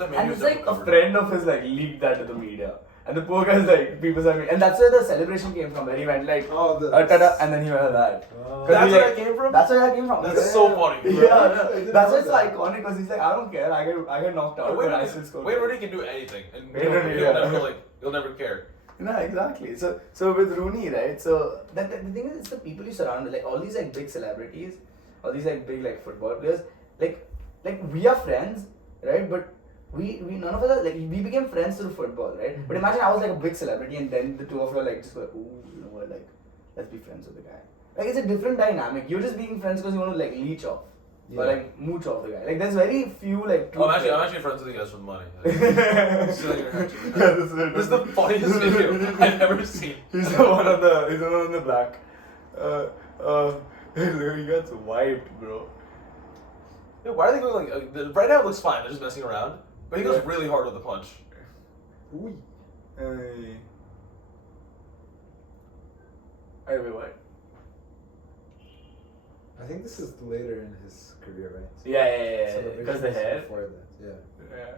and it's like a friend of his like leaked that to the media. And the poor guy's like, people are and that's where the celebration came from, where he went like, ta-da, and then he went like that. That's where that came from? That's where that came from. That's so funny. Yeah, that's why it's so iconic because he's like, I don't care, I get knocked out, but I still score. Wayne Rooney can do anything, and Wayne Rooney, you'll never care. No, exactly. So with Rooney, right? So the thing is, it's the people you surround with, like all these like big celebrities, all these like big like football players, like we are friends, right? But we none of us are, like we became friends through football, right? But imagine I was like a big celebrity and then the two of you are like just go like, ooh, you know what, like let's be friends with the guy. Like it's a different dynamic. You're just being friends because you want to like leech off or like mooch off the guy. Like there's very few like. I'm actually friends with you guys for the money. This is the funniest video I've ever seen. He's the one on the back. He gets wiped, bro. Yeah, why are they going like right now? It looks fine. They're just messing around, but he goes really hard with the punch. Ooh. Hey. Wait, what? I think this is later in his career, right? Yeah. Because the Celebrations hair. Before that, yeah.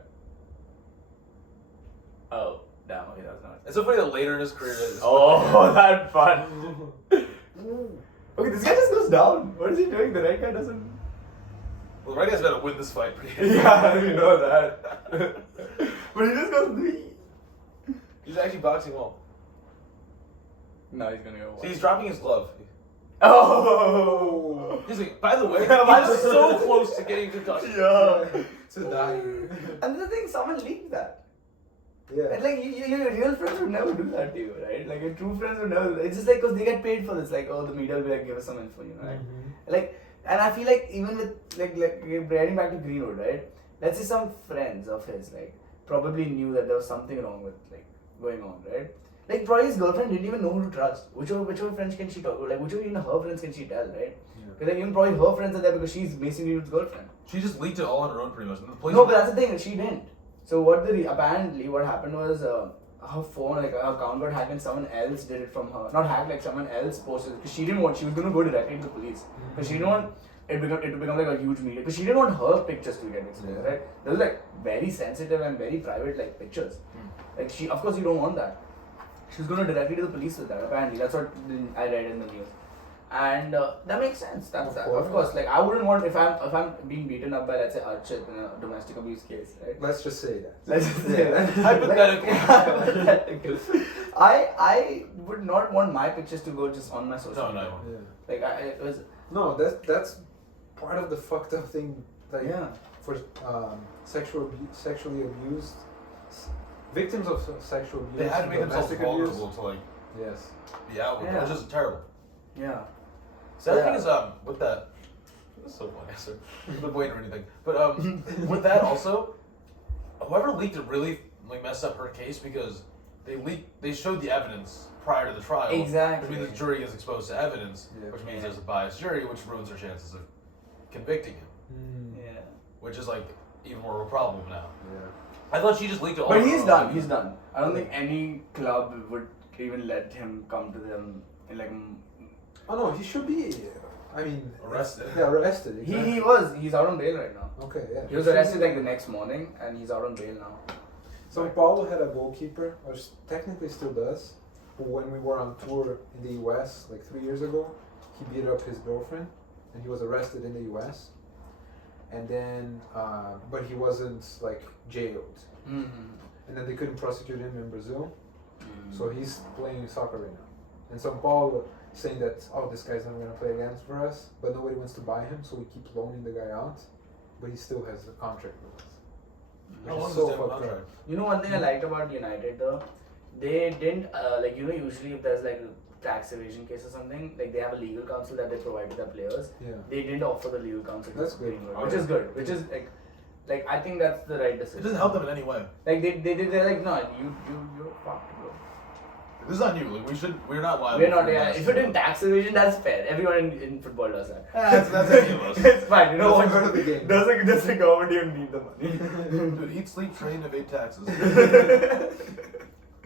Oh, damn. Okay, that's not. It's so funny that later in his career. Oh, that fun. Okay, this guy just goes down. What is he doing? The right guy doesn't. Well, the right guy's got to win this fight. Pretty Yeah, we know that. But he just goes. He's actually boxing well. No, he's gonna go. See, he's dropping his glove. Oh. He's like, by the way, he was so close to getting concussion. Yeah. To die. And the thing, someone leaked that. Yeah. And like your real friends would never do that to you, right? Like your true friends would never. It's just like because they get paid for this. Like, oh, the media will be like, give us some info, you know, right? Like, and I feel like even with like heading back to Greenwood, right? Let's say some friends of his like probably knew that there was something wrong with like going on, right? Like probably his girlfriend didn't even know who to trust. Whichever friends can she talk to? Like whichever even her friends can she tell, right? Because like even probably her friends are there because she's Mason Greenwood's girlfriend. She just leaked it all on her own, pretty much. No, but that's the thing. She didn't. So apparently what happened was her phone, like her account got hacked and someone else did it from her. Not hacked, like someone else posted because she didn't want. She was gonna go directly to the police because she didn't want it become like a huge media because she didn't want her pictures to get exposed, Yeah. right? Those like very sensitive and very private like pictures. Like she, of course, you don't want that. She's going to directly to the police with that. Apparently, that's what I read in the news, and that makes sense. That's that. Of course, like I wouldn't want if I'm being beaten up by, let's say, Archit in a domestic abuse case, right? Let's just say that. Let's just say that. Hypothetically. Hypothetical. I would not want my pictures to go just on my social media. No. Yeah. Like it was. No, that's part of the fucked up thing. Like Yeah. for sexually abused victims of sexual abuse. They had to make themselves domestic abuse. vulnerable to like Yes. be out with it, Yeah. which is terrible. Yeah. So the Yeah. thing is, with that, this is so funny, sir. I'm not waiting or anything, but with that also, whoever leaked it really like messed up her case because they showed the evidence prior to the trial. Exactly. Which means the jury is exposed to evidence, Yeah. which means there's a biased jury, which ruins her chances of convicting him, Yeah. which is like even more of a problem now. Yeah. I thought she just leaked it all. But he's done. He's done. I don't think any club would even let him come to them in like. Oh no, he should be. I mean, Arrested. Yeah, arrested. Exactly. He's out on bail right now. Okay, yeah. He was arrested like the next morning and he's out on bail now. São Paulo had a goalkeeper, which technically still does, but when we were on tour in the US like 3 years ago, he beat up his girlfriend, and he was arrested in the US. And then, but he wasn't like jailed, and then they couldn't prosecute him in Brazil, so he's playing soccer right now. And São Paulo saying that, oh, this guy's not gonna play again for us, but nobody wants to buy him, so we keep loaning the guy out, but he still has a contract with us. How Which long is is so the fucked contract? up. You know, one thing I liked about United though, they didn't like, you know, usually if there's like a tax evasion case or something, like they have a legal counsel that they provide to their players. Yeah. They didn't offer the legal counsel. That's good. Which is good. Which is like I think that's the right decision. It doesn't help them in any way. Like they're like, no, you're fucked, bro. This is on you. Like we're not liable. We're not. for Yeah, this. if you're doing tax evasion, that's fair. Everyone in football does that. That's any of us. It's fine. You know Doesn't what? go to the game. Does the government even need the money? Dude, eat, sleep, train, evade taxes.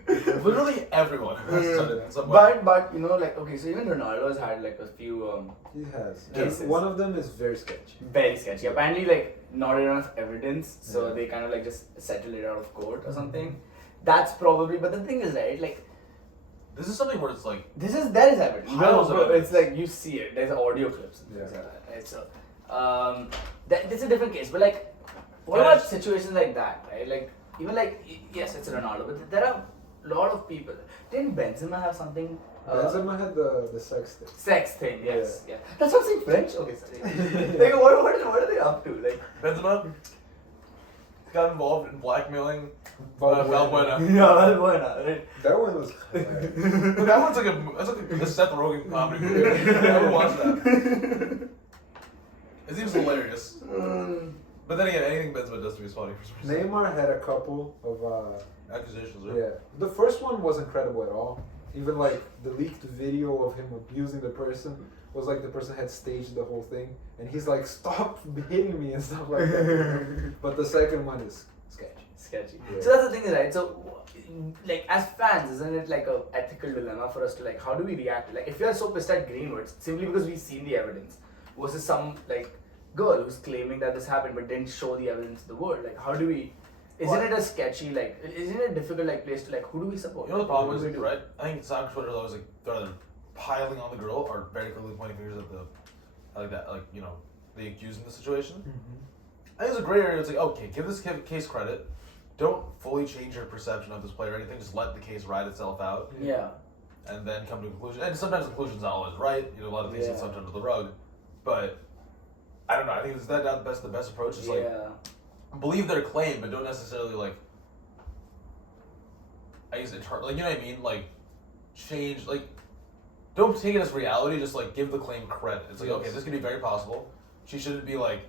Literally everyone has done it in some way. But you know, like, okay, so even Ronaldo has had like a few He has. Cases. And one of them is very sketchy. very sketchy. Apparently, like not enough evidence, so Yeah. they kind of like just settle it out of court or something. That's probably. But the thing is, right? Like This is something where it's like there is evidence. Piles of evidence. It's like you see it. There's audio clips. And things Yeah. like that, right? So, that's a different case. But like, what Yeah. about situations like that, right? Like even like yes, it's Ronaldo, but there are a lot of people. Didn't Benzema have something? Benzema had the sex thing. Sex thing, yes, yeah. That's what I'm saying. French. Okay, sorry. Like, what are they up to? Like, Benzema got involved in blackmailing Valbuena. Valbuena. yeah, Valbuena, right? That one was hilarious. But that one's like a Seth Rogen comedy movie. I never watched that. It seems hilarious. But then again, anything Benzema does to me is funny for some reason. Neymar had a couple of Accusations, right? yeah. The first one wasn't credible at all. Even like the leaked video of him abusing the person was like the person had staged the whole thing, and he's like, "Stop hitting me" and stuff like that. But the second one is sketchy. Sketchy. Yeah. So that's the thing, right? So, like, as fans, isn't it like a ethical dilemma for us to like, how do we react? Like, if we are so pissed at Greenwood simply because we've seen the evidence, versus some like girl who's claiming that this happened but didn't show the evidence to the world, like, how do we? Isn't it a sketchy like? Isn't it a difficult like place to like? Who do we support? You know the problem What is, do we do? right? I think soccer Twitter is always like they're either piling on the girl or very quickly pointing fingers at the like that, like, you know, the accused in the situation. I think it's a gray area. It's like, okay, give this case credit. Don't fully change your perception of this player or anything. Just let the case ride itself out, Yeah. and then come to a conclusion. And sometimes the conclusion's not always right. You know, a lot of things get Yeah. swept under the rug. But I don't know. I think is that not the best approach? Is like Yeah. believe their claim, but don't necessarily like. I guess like, you know what I mean? Like change, like don't take it as reality. Just like give the claim credit. It's like, okay, this could be very possible. She shouldn't be like,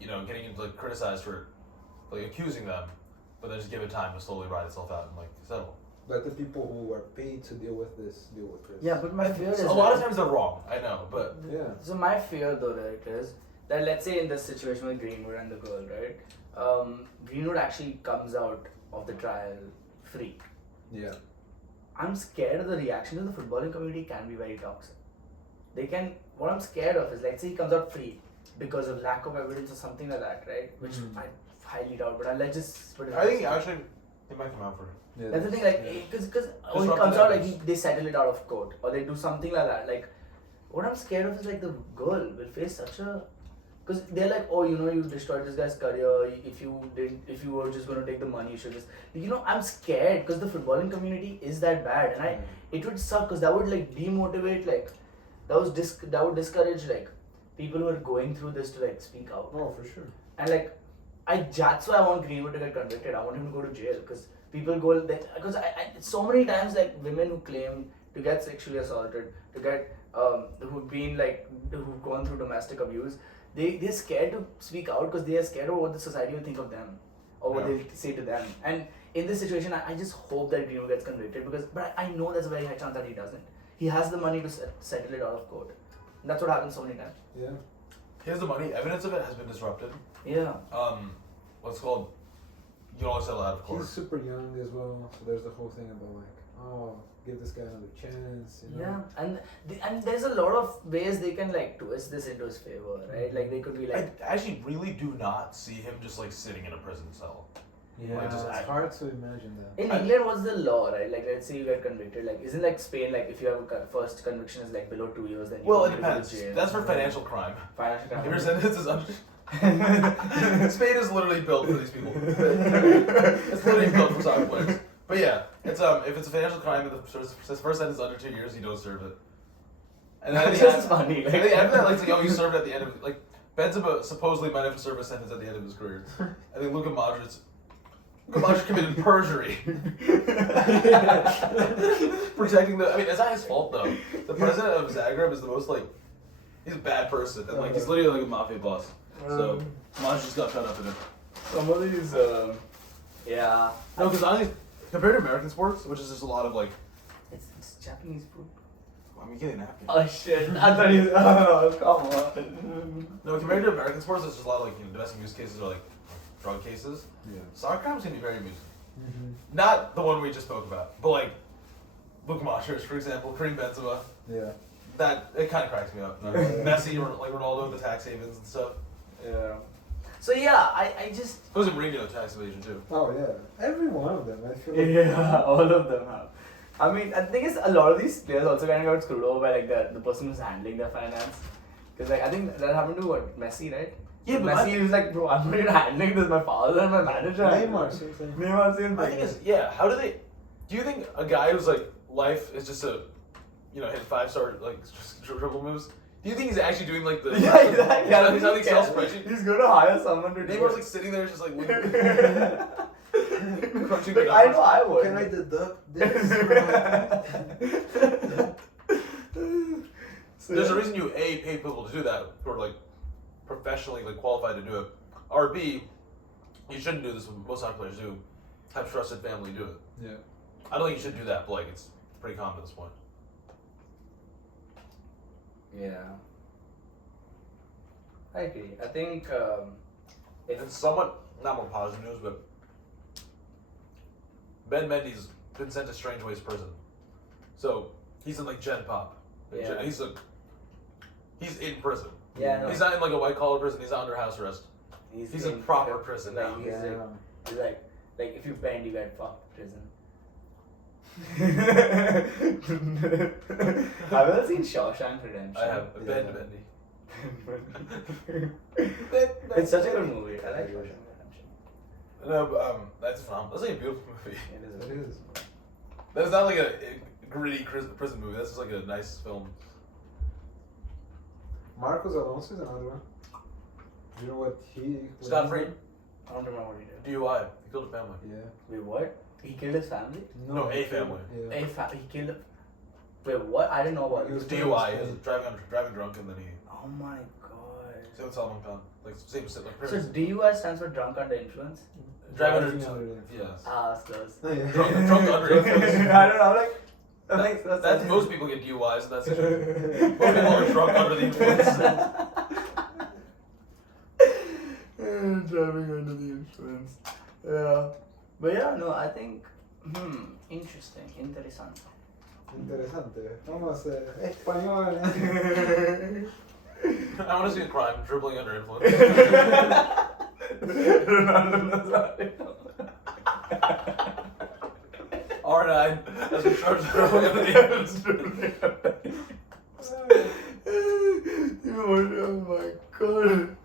you know, getting like criticized for like accusing them, but then just give it time to slowly ride itself out and like settle. Let the people who are paid to deal with this deal with this. Yeah, but my fear is A lot of times they're wrong. I know, but Yeah. So my fear though, right, is that let's say in this situation with Greenwood and the girl, right, Greenwood actually comes out of the trial free. Yeah. I'm scared of the reaction of the footballing community can be very toxic. They can. What I'm scared of is, let's say he comes out free, because of lack of evidence or something like that, right? Which I highly doubt, but let's just put it. I think actually it might come out for him. Yeah, That's the thing, like, because when it Disruptive comes out, like, evidence. they settle it out of court or they do something like that. Like, what I'm scared of is like the girl will face such a, because they're like, oh, you know, you destroyed this guy's career. If you were just gonna take the money, you should just, you know, I'm scared because the footballing community is that bad, and it would suck because that would like demotivate, like, that would discourage like people who are going through this to like speak out. Oh, for sure. And like, that's why I want Greenwood to get convicted. I want him to go to jail because people go because I so many times like women who claim to get sexually assaulted, to get who've gone through domestic abuse, they're scared to speak out because they are scared of what the society will think of them or what they'll say to them. And in this situation, I just hope that Greenwood gets convicted but I know there's a very high chance that he doesn't. He has the money to settle it out of court. And that's what happens so many times. Yeah. He has the money. Evidence of it has been disrupted. Yeah. What's called? You can always settle out of court. He's super young as well, so there's the whole thing about like, oh, give this guy another chance. You know? Yeah, and there's a lot of ways they can like twist this into his favor, right? Like they could be like, I actually really do not see him just like sitting in a prison cell. Yeah, Like, just it's act- hard to imagine that. in England, what's the law, right? Like, let's say you get convicted. Like, isn't like Spain, like if you have a first conviction is like below 2 years, then you Well, don't it get to go to depends. jail. That's for financial crime. Financial crime. If your sentence is under. Spain is literally built for these people. It's literally built for soccer players. But yeah, it's if it's a financial crime and the first sentence is under 2 years, you don't serve it. And then That's just funny. Like, at the end of that, like, you served at the end of like Benzema supposedly might have served a sentence at the end of his career. I think Luka Modric committed perjury. Protecting the. I mean, it's not his fault though. The president of Zagreb is the most like. He's a bad person, and like he's literally like a mafia boss. So Modric just got caught up in it. Some of these, yeah. No, because honestly, compared to American sports, which is just a lot of like. It's Japanese food. I mean, getting a napkin. Oh shit! I thought you. Oh, come on. No, compared to American sports, it's just a lot of like domestic abuse cases or like drug cases. Yeah. Soccer crimes can be very amusing. Mm-hmm. Not the one we just spoke about, but like Luka Modric, for example, Karim Benzema. Yeah. That it kind of cracks me up. Messi or like Ronaldo with the tax havens and stuff. Yeah. So yeah, I just. It was in Mourinho tax evasion too. Oh yeah. Every one of them. I feel like. Yeah, all of them have. I mean, I think it's a lot of these players also kind of got screwed over by like the person who's handling their finance. Because like I think that happened to what, Messi, right? Yeah, but Messi was like, bro, I'm not even handling this. My father and my manager. Neymar, same thing. Neymar, same I think it's how do they? Do you think a guy who's like life is just a, hit 5-star like triple moves? Do you think he's actually doing like the? Yeah, exactly. Yeah, he's on the Excel spreadsheet. He's gonna hire someone to do Neymar's it. like sitting there just like crunching Like, the I numbers. know I would. Can I deduct this? So, There's a reason you pay people to do that who are like professionally like qualified to do it. Or B, you shouldn't do this. What most soccer players do, have trusted family do it. Yeah. I don't think you should do that, but like it's pretty common at this point. Yeah. I agree. I think It's somewhat not more positive news, but Ben Mendy's been sent to Strange Ways prison. So he's in like Gen Pop. Yeah. He's in prison. Yeah, no. He's not in like a white collar prison. He's not under house arrest. He's in proper prison now. He's Yeah. like if you bend, you get fucked prison. Have you ever seen Shawshank Redemption? I have Yeah. Ben Mendy. It's such a good movie. I like Shawshank Redemption. No, but that's phenomenal. That's like a beautiful movie. It is. It is. That's not like a gritty prison movie. That's just like a nice film. Marcos Alonso is another one. You know what he? Scott Free. I don't remember what he did. DUI. He killed a family. Yeah. Wait, what? He killed his family? No, a family. Yeah. He killed. Wait, what? I didn't know about He it. was DUI. He was driving drunk, and then he. Oh my god. Same with Salman Khan. Like same like. So DUI stands for drunk under influence? Driving Driving under. under Yes. Ah, it's close. Oh, yeah. Drunk under influence. I don't know. I'm like, that makes no That's sense. most people get DUIs in that situation. Most people are drunk under the influence. Driving under the influence. Yeah. But yeah, no, I think, interesting, interesante. Interesante. Vamos a español. I want to see a crime dribbling under influence. Ronaldo Nazario. R9 as in charge of dribbling under the influence. Oh my god.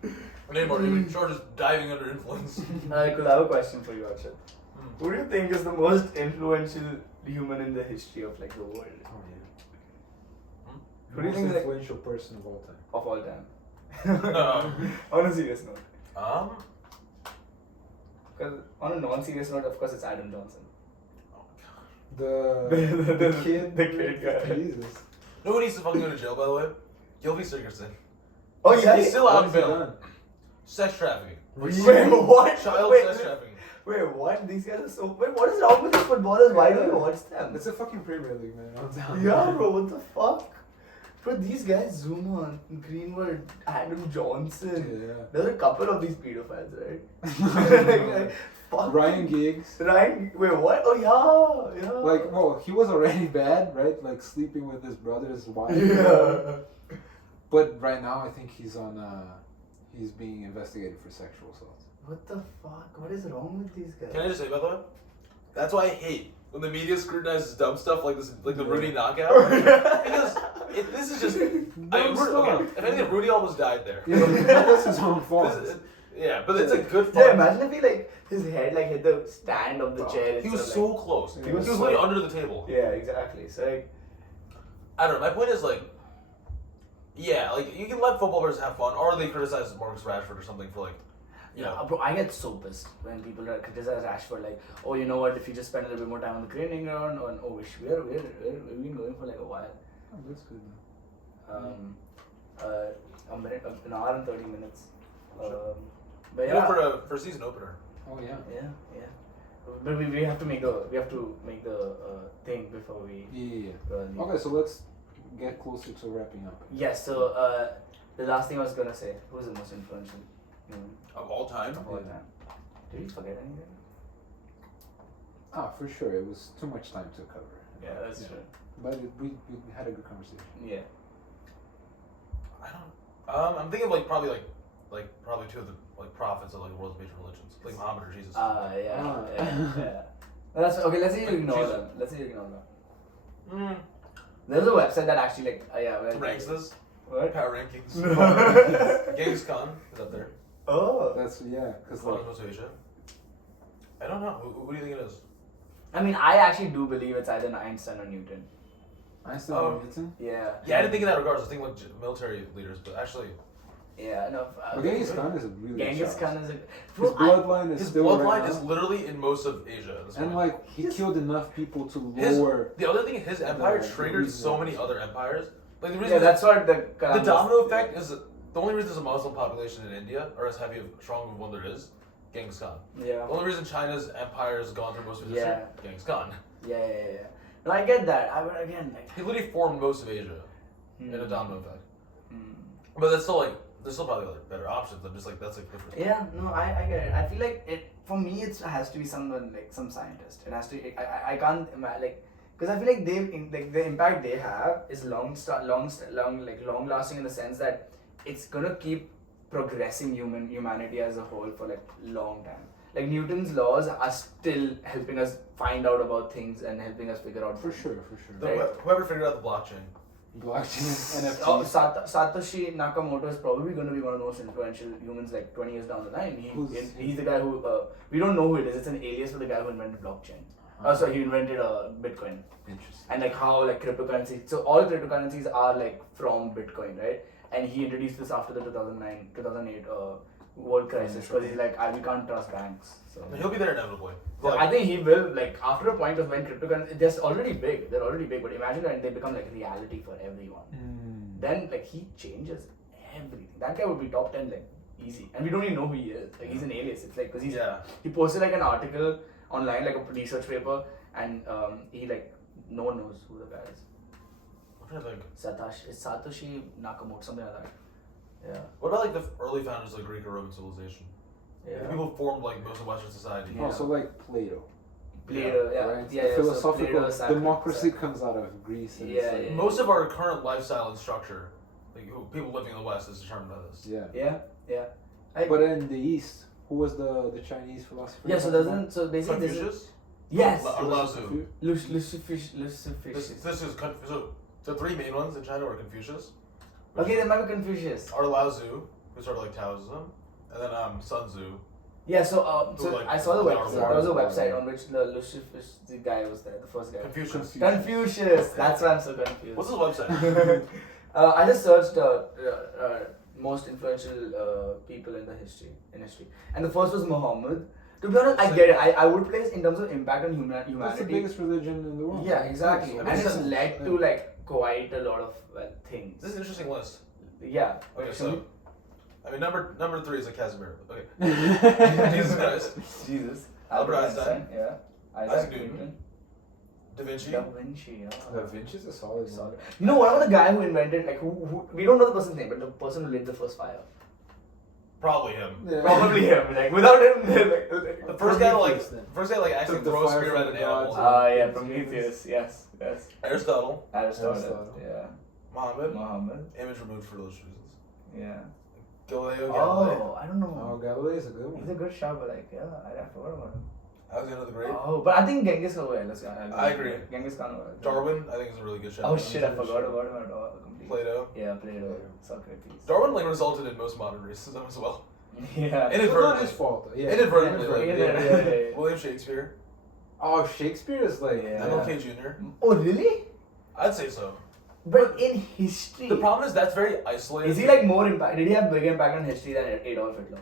Neymar, you in charge of diving under influence. I could have a question for you, Archit. Who do you think is the most influential human in the history of like the world? Oh yeah. Who do you Most think is like, influential person of all time? of all time? No. On a serious note. Because on a non-serious note, of course, it's Adam Johnson. The kid. The kid guy. Jesus. No one needs to fucking go to jail, by the way. Gilby Sigurdsson. Oh yeah, He's still out What of has he bail. done? Sex trafficking. Wait, what? Child Wait, sex wait. trafficking. Wait, what? These guys are so. Wait, what is wrong with these footballers? Why do you watch them? It's a fucking Premier League, man. I'm down. Yeah, bro, what the fuck? Bro, these guys, Zuma, Greenwood, Adam Johnson. Yeah. There's a couple of these pedophiles, right? like, fuck. Ryan Giggs. Ryan, wait, what? Oh, yeah, yeah. Like, well, he was already bad, right? Like sleeping with his brother's wife. Yeah. But right now, I think he's on. He's being investigated for sexual assault. What the fuck? What is wrong with these guys? Can I just say, by the way? That's why I hate when the media scrutinizes dumb stuff like this, like the Rudy knockout. Because this is just. Okay, if anything, Rudy almost died there. Yeah, that was his own fault. Yeah, but it's a good Yeah, fight. imagine if he like his head like hit the stand of the chair. He was instead so of, close. Yeah. He was literally under the table. like, yeah, exactly. So like, I don't know. My point is like, yeah, like you can let football players have fun, or they criticize Marcus Rashford or something for like, you know. bro, I get so pissed when people criticize Rashford like, oh, you know what? If you just spend a little bit more time on the training ground, or oh, we've been going for like a while. Oh, that's good. A minute, an hour and 30 minutes. But You know, yeah, for a season opener. Oh yeah. yeah. But we have to make the thing before we. Yeah. go on. Okay, so let's get closer to wrapping up. Yes. So the last thing I was gonna say, who's the most influential human Of all time? of all time? Did you forget anything? Ah, for sure. It was too much time to cover. Yeah, that's true. But we had a good conversation. Yeah. I don't. I'm thinking like probably two of the like prophets of like the world's major religions, like Muhammad or Jesus. Yeah. That's okay. Let's say you ignore Jesus. them. Let's say you ignore them. There's a website that actually like where Ranks this. What? Power rankings. Genghis Khan is up there. Oh. That's because One of most of Asia. I don't know. Who do you think it is? I mean, I actually do believe it's either Einstein or Newton. Einstein Oh. and Newton. Yeah. Yeah, I didn't think in that regards. I was thinking like military leaders, but actually, Yeah. No. But Genghis Khan is a really good Genghis shot. Khan is a. His bloodline is his still bloodline right is now. literally in most of Asia. At this And point. like he killed enough people to His- lower. the other thing is his empire the triggered reason so why. many other empires. Like the reason Yeah, that's what the. the domino effect is the only reason there's a Muslim population in India, or as heavy of strong of one there is, Genghis Khan. Yeah. The only reason China's empire has gone through most of its history, Yeah. Genghis Khan. Yeah. No, I get that. But again, like. He literally formed most of Asia in a domino effect. But that's still like there's still probably other better options. I'm just like that's like different. Yeah, no, I get it. I feel like it for me. It has to be someone like some scientist. It has to. I can't like because I feel like the impact they have is long lasting in the sense that it's gonna keep progressing humanity as a whole for like long time. Like Newton's laws are still helping us find out about things and helping us figure out For things. sure. Whoever figured out the blockchain. Blockchain, NFTs. Oh, Satoshi Nakamoto is probably going to be one of the most influential humans like 20 years down the line. He's the guy who, we don't know who it is, it's an alias for the guy who invented blockchain. So he invented Bitcoin. Interesting. And like how like cryptocurrency, so all cryptocurrencies are like from Bitcoin, right? And he introduced this after the 2008 world crisis because he's like, we can't trust banks. So He'll be there inevitably. so I think he will, like, after a point of when cryptocurrency, they're already big, but imagine when they become like reality for everyone. Then like he changes everything. That guy would be top 10 like easy, and we don't even know who he is. Like he's an alias. It's like because he posted like an article online, like a research paper, and he like no one knows who the guy is. I'm trying to think. It's Satoshi Nakamoto, something like that. Yeah. What about like the early founders of the Greek or Roman civilization? Yeah. The people who formed like most of Western society. Yeah. Also like Plato. Plato, yeah. Right? Yeah, The yeah, philosophical so Plato, democracy comes out of Greece. And Yeah, it's like, yeah. Most of our current lifestyle and structure Like who people living in the West is determined by this. Yeah. Yeah. But in the East, who was the Chinese philosopher? Yeah, so basically this is, Confucius? yes, Or Lao Tzu. Lucifer. This is so the three main ones in China were Confucius. Okay, there might be Confucius. Or Lao Tzu, who started like Taoism, and then Sun Tzu. Yeah, so Who, like, I saw the website. There was a Power. website on which the Lucifer, the guy was there, the first guy. Confucius. Confucius. That's why I'm so confused. What's his website? I just searched most influential people in history, and the first was Muhammad. To be honest, I get it. I would place in terms of impact on humanity. That's the biggest religion in the world. Yeah, exactly, That and makes it's sense. led to like quite a lot of things. This is an interesting list. Yeah. Okay, so I mean number 3 is a Casimir. Okay. Jesus Jesus Christ. Jesus. Albert Einstein. Yeah. Isaac Newton. Da Vinci. Da Vinci. Yeah. Da Vinci's a solid one. You know, what about the guy who invented, like, who we don't know the person's name, but the person who lit the first fire? Probably him. Yeah. Probably him. Like, without him, The first guy to actually Took the throw a fire spear from at an the animal. gods. Yeah, Prometheus. Yes. Aristotle. Aristotle. Yeah. Muhammad. Image removed for those reasons. Yeah. Galileo Galilei. Oh, I don't know. Oh, Galilei is a good one. He's a good shot, but like, yeah, I forgot about him. Alexander the Great. Oh, but I think Genghis Khan. I agree. Genghis Khan. Darwin, I think is a really good shot. Oh shit, I forgot about him at all. Completely. Plato. Yeah, Plato. Socrates. Darwin like resulted in most modern racism as well. Yeah. It's not Inadvertently. his fault. Yeah. Inadvertently. Like, Yeah. William Shakespeare. Oh, Shakespeare is like. Yeah. MLK Jr. Oh really? I'd say so. But in history, The problem is that's very isolated. is he like more impact? Did he have bigger impact on history than Adolf Hitler?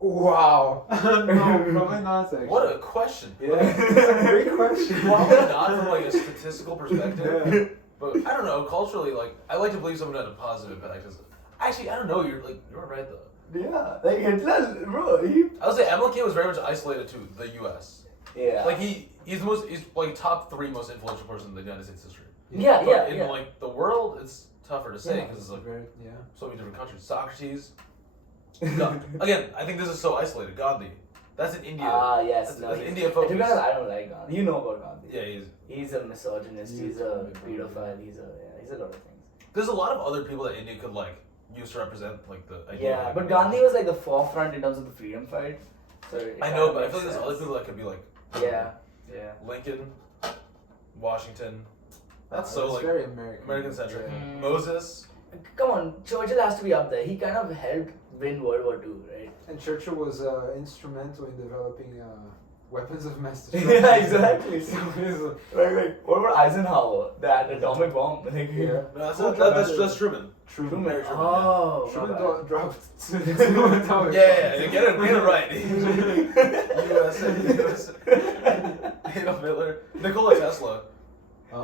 Wow. No, probably not actually. What a question. Yeah. It's a great question. Probably not from like a statistical perspective. Yeah. But I don't know, culturally, like I like to believe someone had a positive impact. 'Cause actually, I don't know. You're right though. Yeah, like Hitler, bro. He. I would say MLK was very much isolated to the U.S. Yeah. Like he's like top 3 most influential person in the United States history. Yeah, But yeah. in like the world, it's tougher to say Yeah, because it's like very, yeah. so many different countries. Socrates. Again, I think this is so isolated. Gandhi. That's in India. Yes. That's, No, that's he's- India To be focus. honest, I don't like Gandhi. You know about Gandhi. Yeah, He's a misogynist. He's a pedophile. He's a lot of things. there's a lot of other people that India could like use to represent like the idea. Yeah, of, but like, Gandhi was like the forefront in terms of the freedom fight. So I know, but I feel like there's other people that could be like Yeah. Lincoln, Washington. That's so It's like very American. centric. Mm. Moses. Come on, Churchill has to be up there. He kind of helped win World War II, right? And Churchill was instrumental in developing weapons of mass destruction. Yeah, exactly. So he's, Like, what about Eisenhower? That atomic bomb. Like, yeah. No, Who that's Truman. Truman. Very Truman. Oh. Truman my bad. dropped two atomic Yeah, bombs. get it right. USA. Adolf Hitler. Nikola Tesla.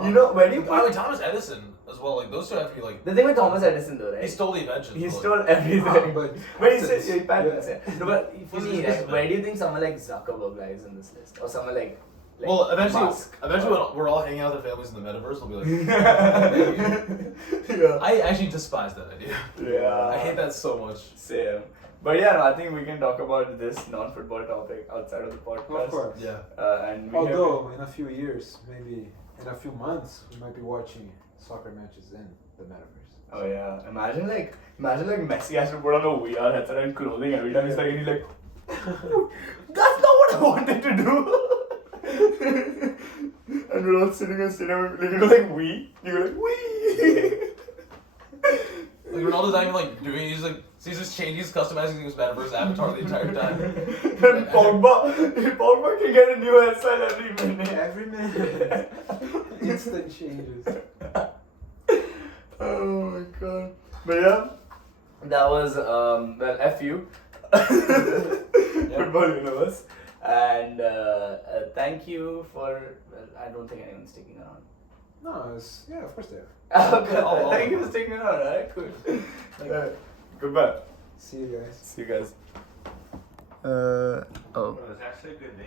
You know, where do you I mean, put... Thomas Edison as well. Like those two have to be like. The thing with Thomas Edison though, right? He stole the inventions. He but, like, stole everything. But But he said patents, he patents, yeah. yeah. No, but for He's me, a like, businessman. where do you think someone like Zuckerberg lies in this list? Or someone like well, eventually, Musk? when we're all hanging out with our families in the metaverse, we'll be like. Yeah. I actually despise that idea. Yeah. I hate that so much. Same. But yeah, no, I think we can talk about this non-football topic outside of the podcast. Of course. Yeah. And we Although in a few years, maybe in a few months, we might be watching soccer matches in the metaverse. Oh yeah. Imagine like Messi has to put on a VR headset and clothing every time he's like, and he's like, that's not what I wanted to do. And we're all sitting in cinema, like, you go like we, you go like we. Like Ronaldo's not even like doing it, he's just changing, he's customizing his metaverse avatar the entire time. And Pogba can get a new hairstyle every minute. Every minute. Instant changes. Oh my god. But yeah, that was well, F you. Football universe. And thank you for, well, I don't think anyone's sticking around. No, yeah, of course they are. Okay, thank you for sticking around, alright, cool. Goodbye. See you guys. See you guys. Well, it's actually a good name.